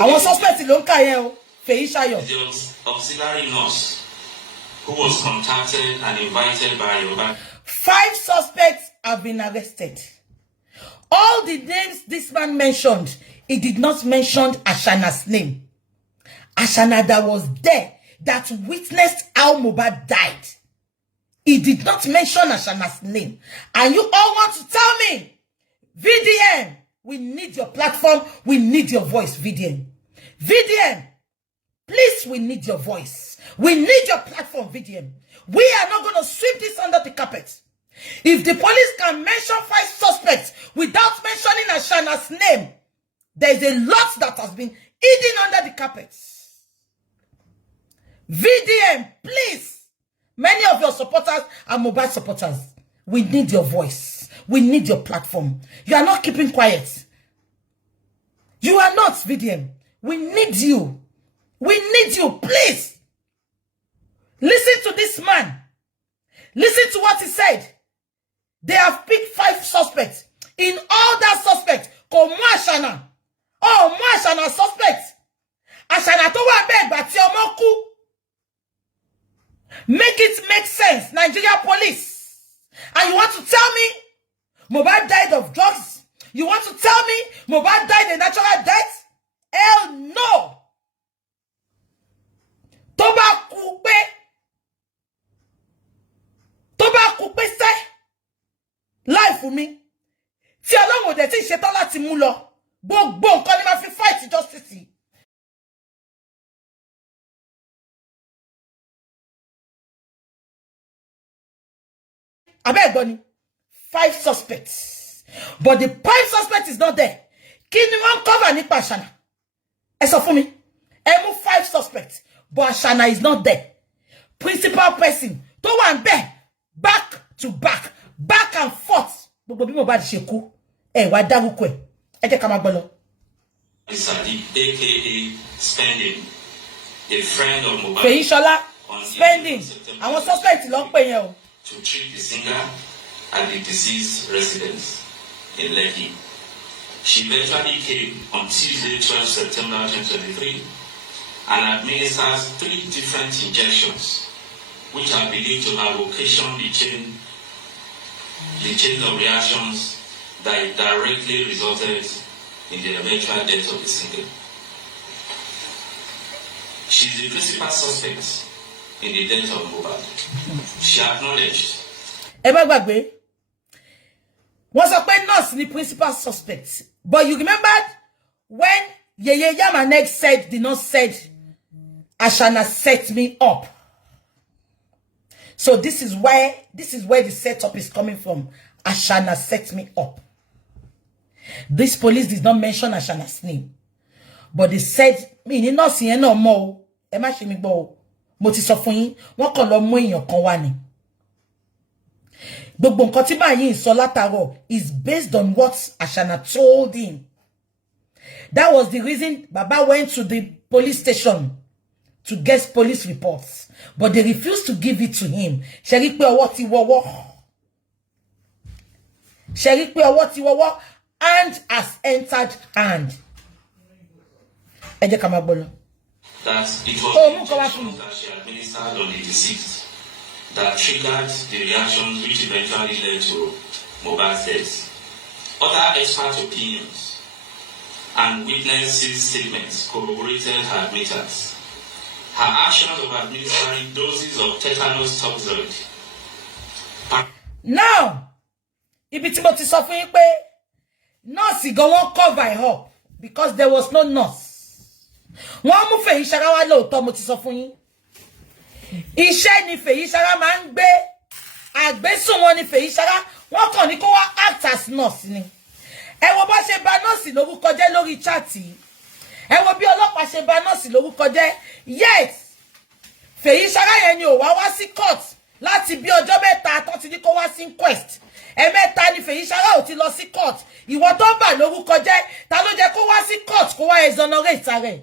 Our suspect ló ń kà yẹn o. Feyi Sayo. The auxiliary nurse who was contacted and invited by your 5 suspects have been arrested. All the names this man mentioned, he did not mention Ashana's name. Ashana that was there, that witnessed how Mohbad died. He did not mention Ashana's name. And you all want to tell me, VDM, we need your platform, we need your voice, VDM. VDM, please, we need your voice. We need your platform, VDM. We are not going to sweep this under the carpet. If the police can mention 5 suspects without mentioning Ashana's name, there is a lot that has been hidden under the carpet. VDM, please. Many of your supporters are Mohbad supporters. We need your voice. We need your platform. You are not keeping quiet. You are not, VDM. We need you. We need you, please. Listen to this man. Listen to what he said. They have picked 5 suspects. In all that suspects, ko mu Ashana. Oh, mu Ashana suspects. Ashana to wa beg but ti omo ku. Make it make sense, Nigeria police. And you want to tell me Mohbad died of drugs? You want to tell me Mohbad died a natural death? Hell no. Toba coupe say life for me. Ti Ọlọ́run de ti ṣetán láti mú lọ. Gbogbo nǹkan ni ma fi fight justice. I beg 5 suspects. But the 5 suspects is not there. Can you cover Nipa Ashana? So for me, 5 suspects. But Ashana is not there. Principal person. To one there. Back to back. Back and forth. Mohbad sheku. Wa darukwe. Kamagbolo. Sadiq, aka Spending, a friend of Mohbad. Feishola, Spending. I want suspect long pay you. To treat the singer at the deceased residence in Lekki. She eventually came on Tuesday, 12 September 2023 and administered 3 different injections, which are believed to have occasioned the chain of reactions that directly resulted in the eventual death of the singer. She is the principal suspect in the death of Mohbad. She acknowledged. What's up when nurse the principal suspect? But you remember when Yeye Maneg said, the nurse said, Ashana set me up. So this is where the setup is coming from. Ashana set me up. This police did not mention Ashana's name. But they said, me not seeing no more. Emma Shimibo. Mo ti sọ fún yín, wọ́n kàn lọ mú èèyàn kan wá ni. Gbogbo nǹkan tí bá yín sọ látàárọ̀ is based on what Ashana told him. That was the reason Baba went to the police station to get police reports. But they refused to give it to him. Ṣé rí pé ọwọ́ ti wọ́wọ́. Ṣé rí pé ọwọ́ ti wọ́wọ́. Hand has entered hand. Ẹ jẹ́ ká máa gbọ́ lọ. that it was the injections that she administered on the deceased that triggered the reactions which eventually led to Mohbad's death. Other expert opinions and witnesses' statements corroborated her admittance. Her actions of administering doses of tetanus toxoid. Now, ibi tí mo ti sọ fún yín pé nurse go won cover her up because there was no nurse. Wọ́n mú Fèyí Ṣará wá lóòótọ́ mo ti sọ fún yín. Iṣẹ́ ni Fèyí Ṣará máa ń gbé. Àgbésùn wọn ni Fèyí Ṣará. Wọ́n kàn ní kó wá act as nurse ni. Ẹ wo bá ṣe bà nurse lórúkọ jẹ́ lórí chat yìí. Ẹ wo bí ọlọ́pàá ṣe bà nurse lórúkọ jẹ́. Yes. Fèyí Ṣará yẹn ni ó wá sí court láti bí ọjọ́ mẹ́ta tó ti ní kó wá sí inquest. Ẹ̀mẹ́ta ni Fèyí Ṣará ò ti lọ sí court. Ìwọ tó bà lórúkọ jẹ́, ta ló jẹ́ kó wá sí court kó wá exonerate rẹ̀.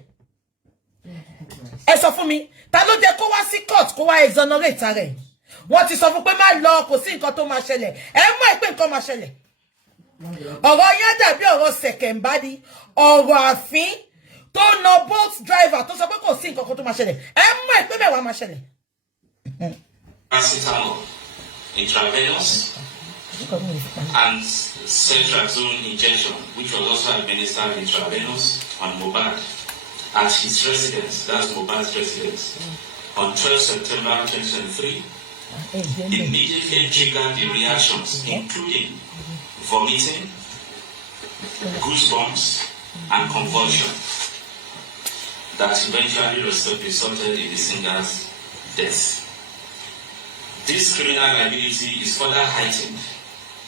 Ẹ sọ fún mi, ta ló jẹ́ kó wá sí court kó wá exonerate rẹ̀. Wọ́n ti sọ fún pé má lọ, kò sí nǹkan tó máa ṣẹlẹ̀. Ẹ mọ̀ pé nǹkan máa ṣẹlẹ̀. Ọ̀rọ̀ yẹn dàbí ọ̀rọ̀ Sekembadi, ọ̀rọ̀ àfín tó na boat driver tó sọ pé kò sí nǹkan tó máa ṣẹlẹ̀. Ẹ mọ̀ pé mẹ́wàá máa ṣẹlẹ̀. Paracetamol, intravenous, and cetrazone injection, which was also administered intravenous on Mohbad at his residence, that's Mohbad's residence, on 12 September 2023, immediately triggered the reactions, including vomiting, goosebumps, and convulsion, that eventually resulted in the singer's death. This criminal liability is further heightened,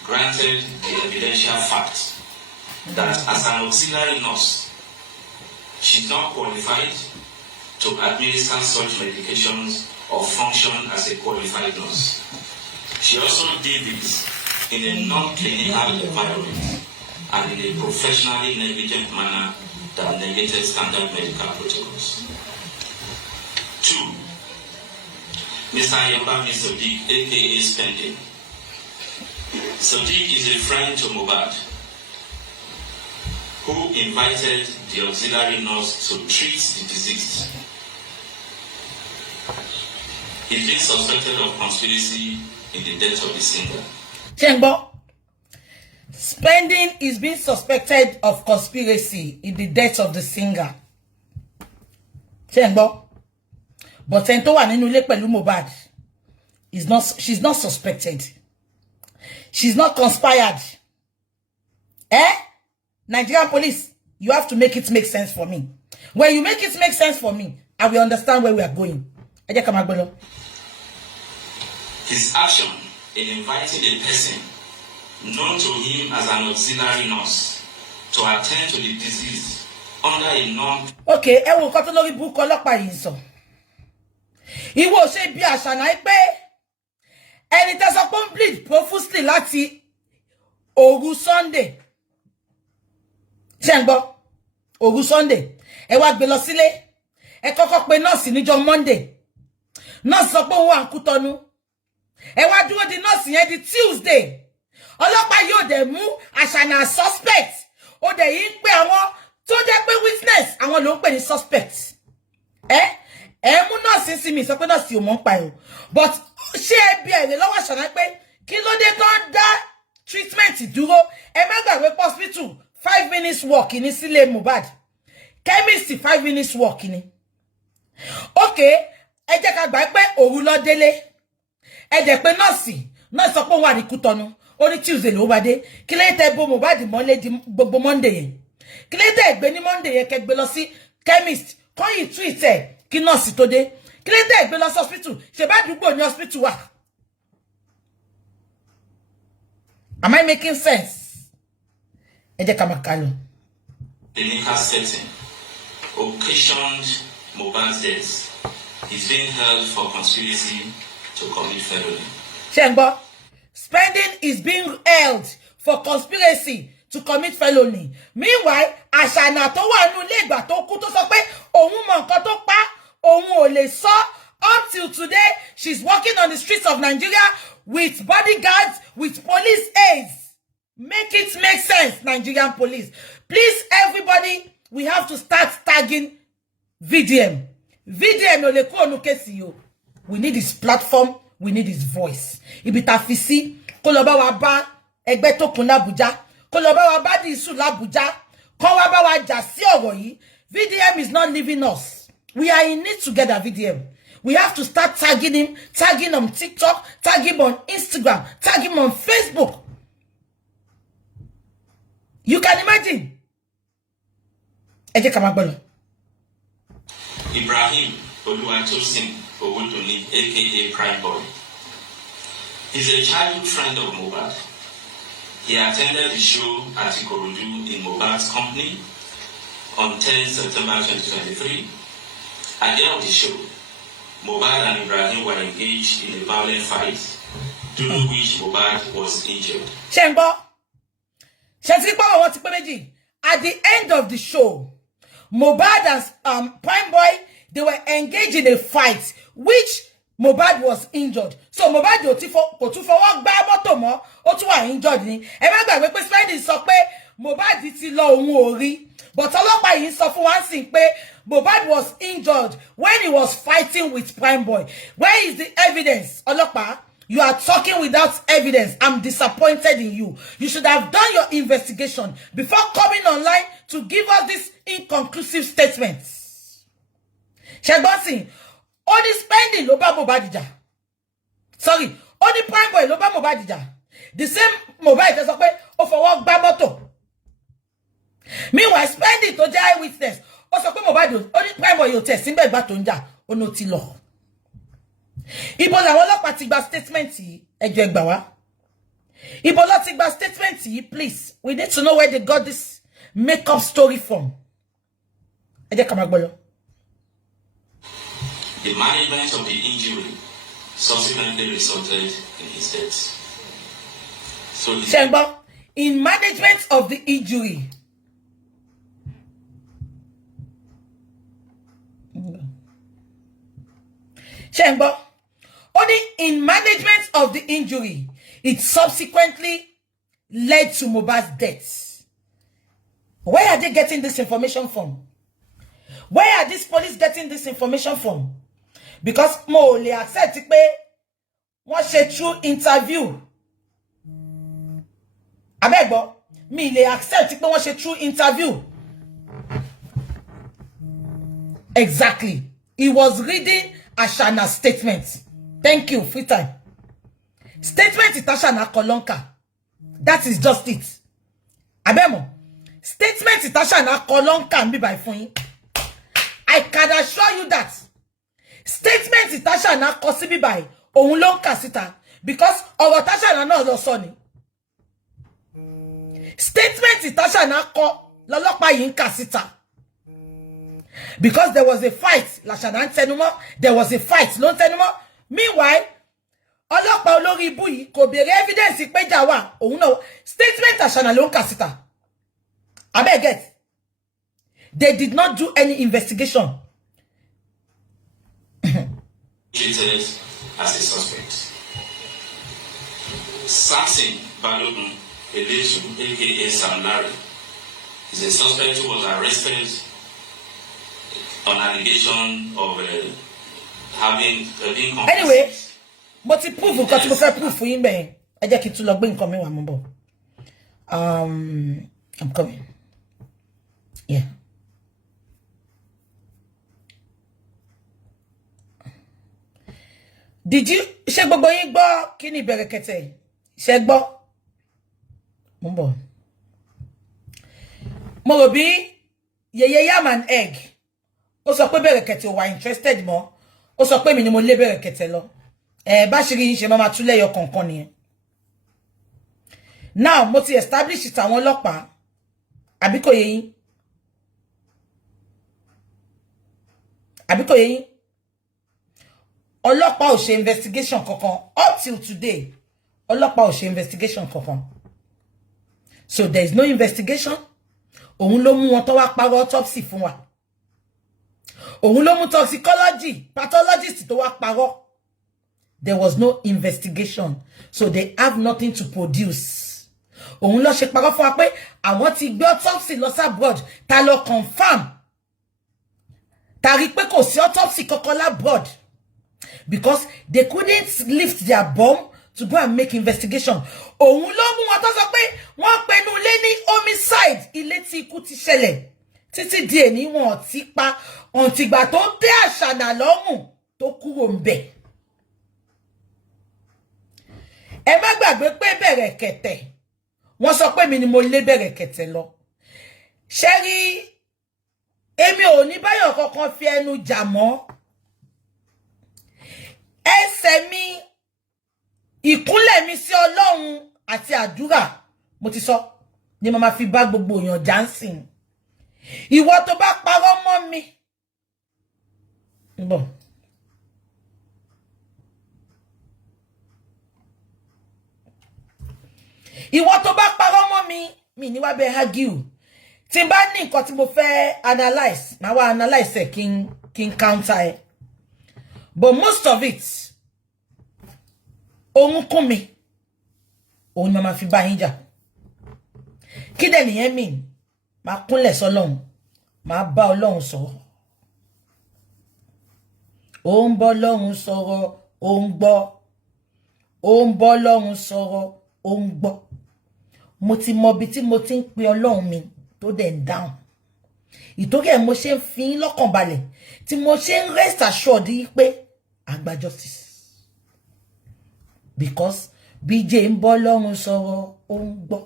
granted the evidential fact that as an auxiliary nurse, she is not qualified to administer such medications or function as a qualified nurse. She also did this in a non-clinical environment and in a professionally negligent manner that negated standard medical protocols. 2. Mr. Ayobami Sadiq, aka Spending. Sadiq is a friend to Mohbad, who invited the auxiliary nurse to treat the deceased. He's been suspected of conspiracy in the death of the singer. Chengbo, Spending is being suspected of conspiracy in the death of the singer. Chengbo. But Tento wa nínú ilé pẹ̀lú Mohbad she's not suspected. She's not conspired. Nigerian police, you have to make it make sense for me. When you make it make sense for me, I will understand where we are going. His action in inviting a person known to him as an auxiliary nurse to attend to the deceased under a non... Okay, ẹ wo nǹkan tó lórí burúkú ọlọ́pàá yìí sọ. Ìwọ ṣe bí àṣànà pé ẹni tẹ́ sọ pé ń bleed profusely láti òru Sunday. Ṣé ń gbọ́? Òru Sunday. Ẹ wá gbé lọ sílé. Ẹ kọ́kọ́ pè nọ́ọ̀sì níjọ́ Monday. Nọ́ọ̀sì sọ pé òun wà ń Kútọ́nù. Ẹ wá dúró di nọ́ọ̀sì yẹn di Tuesday. Ọlọ́pàá yóò dẹ̀ mú àṣànà suspect. Ó dẹ̀ yìí ń pè àwọn tó jẹ́ pé witness àwọn ló ń pè ní suspect. Mú nọ́ọ̀sì sí mi sọ pé nọ́ọ̀sì ò mọ̀ ń pa ẹ̀ o. But ṣé ẹ bí ẹ̀rẹ̀ lọ́wọ́ àṣànà pé kí ló dé tó ń dá treatment dúró? Ẹ má gbàgbé hospital 5 minutes walk ní sílé Mohbad. Chemist 5 minutes walk ní. Okay, ẹ jẹ́ ká gbà pé òru lọ délé. Ẹ jẹ́ pé nọ́ọ̀sì sọ pé wà ní Kútọ́nù. Ó ní Tuesday ló bá dé. Kí ló tẹ́ bo Mohbad mọ́lé di gbogbo Monday yẹn? Kí ló tẹ́ gbé ní Monday yẹn kẹ́ gbé lọ sí chemist kọ́ yìí treat ẹ̀ kí nọ́ọ̀sì tó dé? Kí ló tẹ́ gbé lọ sí hospital? Ṣé bá dùgbò ní hospital wà? Am I making sense? Ẹ jẹ́ ká máa kà lọ. The clinical setting occasioned Mohbad's death. He's being held for conspiracy to commit felony. Ṣé ń gbọ́? Spending is being held for conspiracy to commit felony. Meanwhile, àṣànà tó wà nínú ilé ìgbà tó kú tó sọ pé òun mọ nǹkan tó pa, òun ò lè sọ. Up till today, she's walking on the streets of Nigeria with bodyguards, with police aides. Make it make sense, Nigerian police. Please, everybody, we have to start tagging VDM. VDM ò lè kúrò nínú case yìí o. We need his platform, we need his voice. Ibi tá fi sí kó lọ bá wa bá ẹgbẹ́ tó kún l'Abuja, kó lọ bá wa bá Disu l'Abuja, kó wá bá wa jà sí ọ̀rọ̀ yìí. VDM is not leaving us. We are in it together, VDM. We have to start tagging him, tagging on TikTok, tag him on Instagram, tag him on Facebook. You can imagine. Ibrahim Oluwatosin Owodoni, aka Prime Boy, is a childhood friend of Mohbad. He attended the show at Ikorodu in Mohbad's company on 10 September 2023. At the end of the show, Mohbad and Ibrahim were engaged in a violent fight, during which Mohbad was injured. At the end of the show, Mohbad and Prime Boy, they were engaged in a fight, which Mohbad was injured. So Mohbad go to work by motomo, o tún wà injured ni. Ẹ má gbàgbé pé Spidey sọ pé Mohbad ti lọ ohun orí. But ọlọ́pàá yìí sọ fún wa sin pé Mohbad was injured when he was fighting with Prime Boy. Where is the evidence? Ọlọ́pàá, you are talking without evidence. I'm disappointed in you. You should have done your investigation before coming online to give us these inconclusive statements. Shegbosin, only Spending ló bá Mohbad jà. Sorry, only Prime Boy ló bá Mohbad jà. The same Mohbad tó sọ pé ó fọwọ́ gbá mọ́tò. Meanwhile, Spending tó jẹ́ eyewitness, ó sọ pé Mohbad only Prime Boy yóò tẹ̀ síbẹ̀ ìgbà tó ń jà, ó no ti lọ. Ibo làwọn ọlọ́pàá ti gba statement yìí, ẹ jọ̀ọ́ ẹ gbà wá. Ibo ló ti gba statement yìí, please. We need to know where they got this make-up story from. Ẹ jẹ́ ká máa gbọ́ lọ. The management of the injury subsequently resulted in his death. So Shengbo, in management of the injury. Shengbo, only in management of the injury, it subsequently led to Mohbad's death. Where are they getting this information from? Where are these police getting this information from? Because mo le accept pé wọ́n ṣe true interview. Abegbo, mi le accept pé wọ́n ṣe true interview. Exactly. He was reading Ashana's statement. Thank you, free time. Statement is Ashana Kolonka. That is just it. Abemo. Statement is Ashana Kolonka and be by phone. I can assure you that. Statement is Ashana Kosibi by Ohun ló ń kà síta because ọ̀rọ̀ Ashana náà lọ sọ ni. Statement is Ashana ko lọ́lọ́pàá yìí ń kà síta. Because there was a fight, Lashana Tenumo, there was a fight, Lon Tenumo. Meanwhile, ọlọ́pàá olórí ibu yìí kò béèrè evidence pé jà wà, òun náà statement Ashana ló ń kà síta. Abeg get. They did not do any investigation. Treated as a suspect. Samson Balogun Elesu, aka Sam Larry, is a suspect who was arrested on allegation of having being complicit. Anyway, mo ti prove nǹkan tí mo fẹ́ prove fún yín bẹ́ẹ̀. Ẹ jẹ́ kí n tún lọ gbé nǹkan mi wá mo bọ̀. I'm coming. Yeah. Did you ṣé gbogbo yín gbọ́ kí ni Bẹ̀rẹ̀kẹ̀tẹ̀? Ṣé gbọ́? Mo bọ̀. Mo rò bí yeye yam and egg. Ó sọ pé Bẹ̀rẹ̀kẹ̀tẹ̀ wà interested mọ́. Ó sọ pé mi ni mo lé Bẹ̀rẹ̀kẹ̀tẹ̀ lọ. Bá ṣe rí yín ṣe máa tú lẹ́yọ kọ̀ọ̀kan nìyẹn. Now mo ti establish it àwọn ọlọ́pàá. Àbí kò yé yín? Àbí kò yé yín? Ọlọ́pàá ò ṣe investigation kankan up till today. Ọlọ́pàá ò ṣe investigation kankan. So there is no investigation. Òun ló mú wọn tó wá parọ́ autopsy fún wa. Òun ló mú toxicology, pathologist tó wá parọ́. There was no investigation. So they have nothing to produce. Òun ló ṣe parọ́ fún wa pé àwọn ti gbé autopsy lọ abroad. Ta ló confirm Tari pé kò sí autopsy kankan abroad because they couldn't lift their bomb to go and make investigation. Òun ló mú wọn tó sọ pé wọ́n pẹnu lé ní homicide ilé tí ikú ti ṣẹlẹ̀ títí di èní wọn ti pa ọ̀ǹtìgbà tó tẹ́ Àṣànà lọ́rùn tó kúrò ńbẹ̀. Ẹ má gbàgbé pé Bẹ̀rẹ̀kẹ̀tẹ̀ wọ́n sọ pé mi ni mo lé Bẹ̀rẹ̀kẹ̀tẹ̀ lọ. Ṣé rí èmi ò ní báyọ̀ kankan fi ẹnu jà mọ́. Ẹsẹ̀ mi ìkúnlẹ̀ mi sí Ọlọ́run àti àdúrà mo ti sọ ni mo máa fi bá gbogbo èèyàn jansin. Ìwọ tó bá parọ́ mọ́ mi bon ìwọ tó bá parọ́ mọ́ mi ní wá bẹ argue. Tí n bá ní nǹkan tí mo fẹ́ analyze máa wá analyze ẹ̀ kí n counter ẹ̀. But most of it ohun kún mi òun ni màá fi bá yín jà. Kí dẹ̀ nìyẹn mean máa kúnlẹ̀ sọ́lọ́run máa bá Ọlọ́run sọ̀rọ̀. Ó ń bọ́ Ọlọ́run sọ̀rọ̀ ó ń gbọ́. Ó ń bọ́ Ọlọ́run sọ̀rọ̀ ó ń gbọ́. Mo ti mọ bí tí mo ti ń pe Ọlọ́run mi tó dẹ̀ ń dáhùn. Ìtorí ẹ̀ mo ṣe ń fi lọ́kàn balẹ̀ tí mo ṣe ń rest assured pé àgbà justice. Because BJ ń bọ́ Ọlọ́run sọ̀rọ̀ ó ń gbọ́.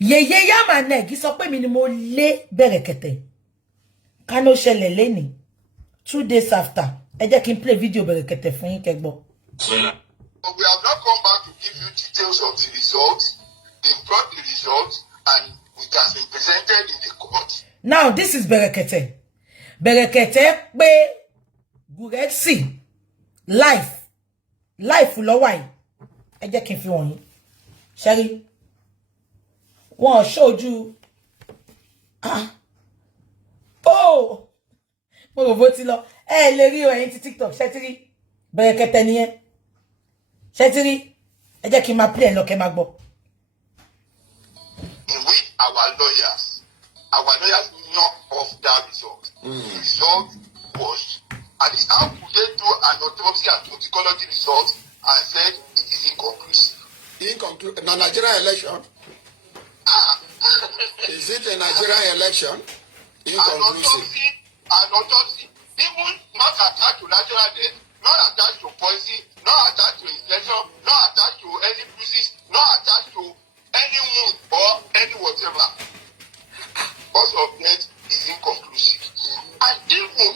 Yèyé Yamanegi sọ pé mi ni mo lé Bẹ̀rẹ̀kẹ̀tẹ̀. Ká ló ṣẹlẹ̀ lénìí 2 days after. Ẹ jẹ́ kí n play video Bẹ̀rẹ̀kẹ̀tẹ̀ fún yín kẹ́ gbọ́. But we have not come back to give you details of the results. They've brought the results and it has been presented in the court. Now this is Bẹ̀rẹ̀kẹ̀tẹ̀. Bẹ̀rẹ̀kẹ̀tẹ̀ pé Gurexi life lọ́wọ́ yìí. Ẹ jẹ́ kí n fi wọ̀n yín. Ṣẹ́rí wọ́n ṣojú mo rò bó ti lọ ẹ lè rí ẹ̀yin ti TikTok ṣé ti rí Bẹ̀rẹ̀kẹ̀tẹ̀ nìyẹn ṣé ti rí ẹ jẹ́ kí n máa play lọ kẹ́ máa gbọ́. In which our lawyers knock off that result. The result was, at least how could they do an autopsy and toxicology result and said it is inconclusive? The Nigerian election? Is it a Nigerian election? Inconclusive. An autopsy, even not attached to natural death, not attached to poison, not attached to infection, not attached to any bruises, not attached to any wound or any whatever. Cause of death is inconclusive. And even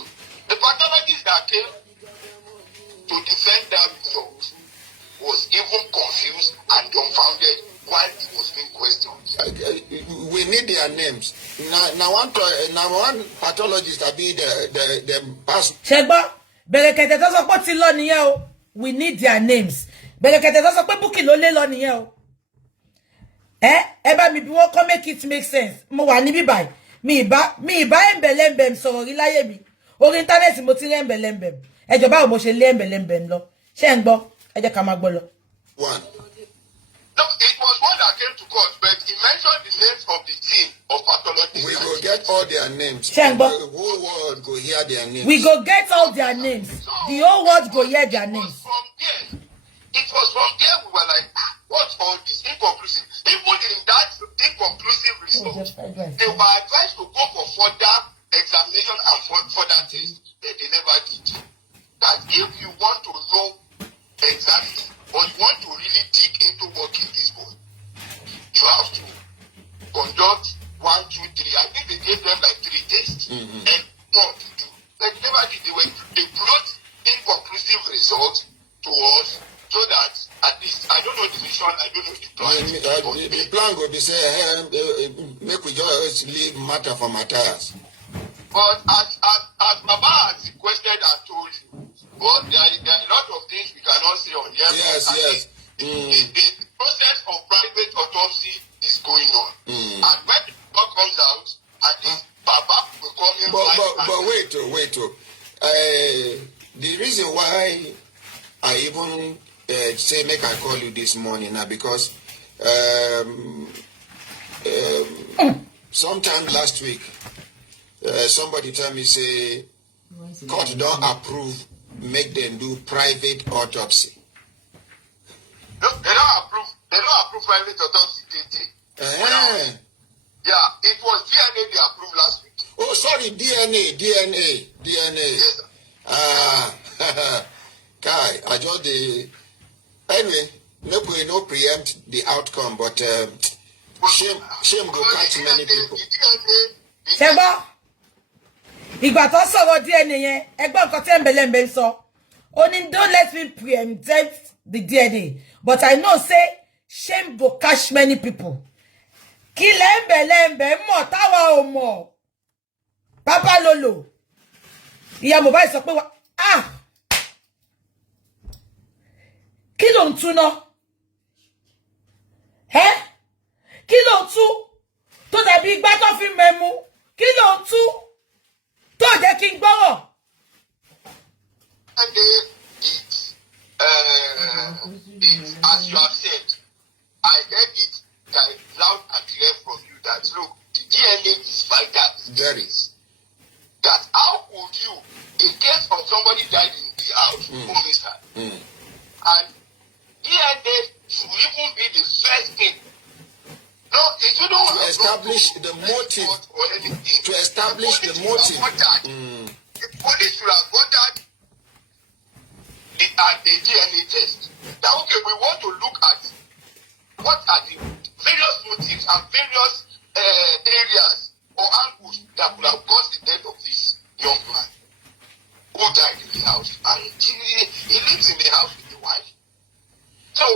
the pathologists that came to defend that result was even confused and dumbfounded while he was being questioned. We need their names. Now one pathologist that be the past. Ṣẹ́gbọ́ Bẹ̀rẹ̀kẹ̀tẹ̀ tó sọ pé ti lọ nìyẹn o. We need their names. Bẹ̀rẹ̀kẹ̀tẹ̀ tó sọ pé Bukky ló lé lọ nìyẹn o. Ẹ bá mi bí wọ́n kọ́ make it make sense. Mo wà níbí báyìí. Mi ìbá ẹ̀mbẹ̀lẹ̀mbẹ̀m sọ̀rọ̀ rí láyé mi. Orí íńtánẹ́ẹ̀tì mo ti rí ẹ̀mbẹ̀lẹ̀mbẹ̀m. Ẹ jọ̀ọ́ báwo mo ṣe lé ẹ̀mbẹ̀lẹ̀mbẹ̀m lọ. Ṣé ń gbọ́? Ẹ jẹ́ ká máa gbọ́ lọ. One. No, it was one that came to court, but he mentioned the names of the team of pathologists. We go get all their names. Shengbo. The whole world go hear their names. We go get all their names. The whole world go hear their names. It was from there we were like, what's all this? Inconclusive. Even in that inconclusive result, they were advised to go for further examination and further tests, but they never did. But if you want to know exactly, or you want to really dig into what killed this boy, you have to conduct 1, 2, 3. I think they gave them like 3 tests and more to do. Like never did. They brought inconclusive results to us so that at least I don't know the mission, I don't know the plan. The plan will be say, make we just leave matter for matters. But as Baba has requested and told you, but there are a lot of things we cannot say on here. Yes. The process of private autopsy is going on. And when the report comes out, at least Baba will come in. But wait. The reason why I even say make I call you this morning now because sometime last week somebody tell me say court don't approve, make them do private autopsy. No, they don't approve. They don't approve private autopsy. Yeah, it was DNA they approved last week. Oh, sorry, DNA. Yes. Kai, I just the anyway. No preempt the outcome, but shame go catch many people. Sebo, ìgbà tó sọ̀rọ̀ DNA yẹn, ẹgbọ́n nǹkan tí Embele sọ. Only don't let me preempt the DNA, but I know say shame go catch many people. Kí Embele mọ̀ táwa ò mọ̀. Papa Lolo. Ìyá Mohbad sọ pé kí ló ń tú ná? Kí ló ń tú? Tó dàbí igbá tó fi mẹ́mú. Kí ló ń tú? Tó jẹ́ kí n gbọ́rọ̀. And as you have said, I heard it loud and clear from you that look, the DNA is vital. Very. That how would you, in case of somebody died in the house, and DNA should even be the first thing. No, it shouldn't to establish the motive. Or anything. To establish the motive. The police should have got that the DNA test. That okay, we want to look at what are the various motives and various areas or angles that could have caused the death of this young man who died in the house. And he lives in the house with the wife. So,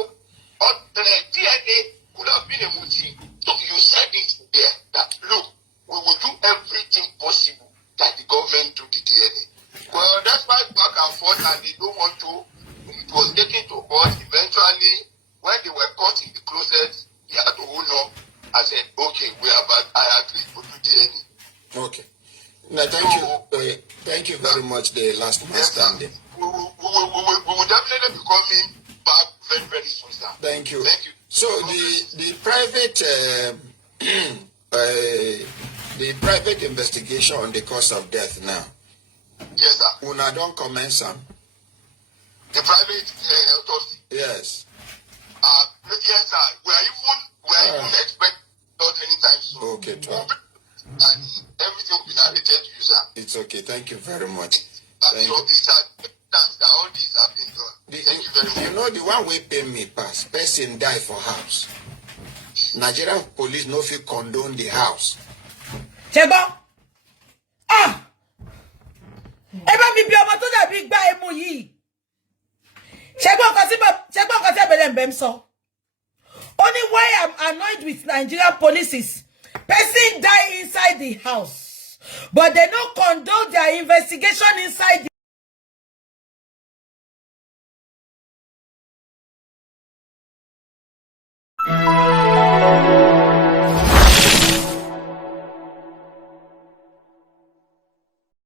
DNA could have been a motive. So you said it there that look, we will do everything possible that the government do the DNA. Well, that's why back and forth, and they don't want to. It was taken to court. Eventually, when they were caught in the closet, they had to hold up. I said, okay, I agree to do DNA. Okay. Now, thank you very much. The last man standing. We will definitely be coming back very, very soon, sir. Thank you. Thank you. So the private investigation on the cause of death now. Yes, sir. Una don't commence on. The private autopsy. Yes. Yes, sir. We are even expecting not anytime soon. Okay, and everything will be narrated to you, sir. It's okay. Thank you very much. Thank you. All these have been done. Thank you very much. You know the one way pay me pass. Person die for house. Nigerian police no fit condone the house. Chego. Eba mi bi ọmọ tó dàbí gbá emu yìí. Chego nǹkan tí Embele sọ. Only why I'm annoyed with Nigerian police is person die inside the house, but they don't condone their investigation inside the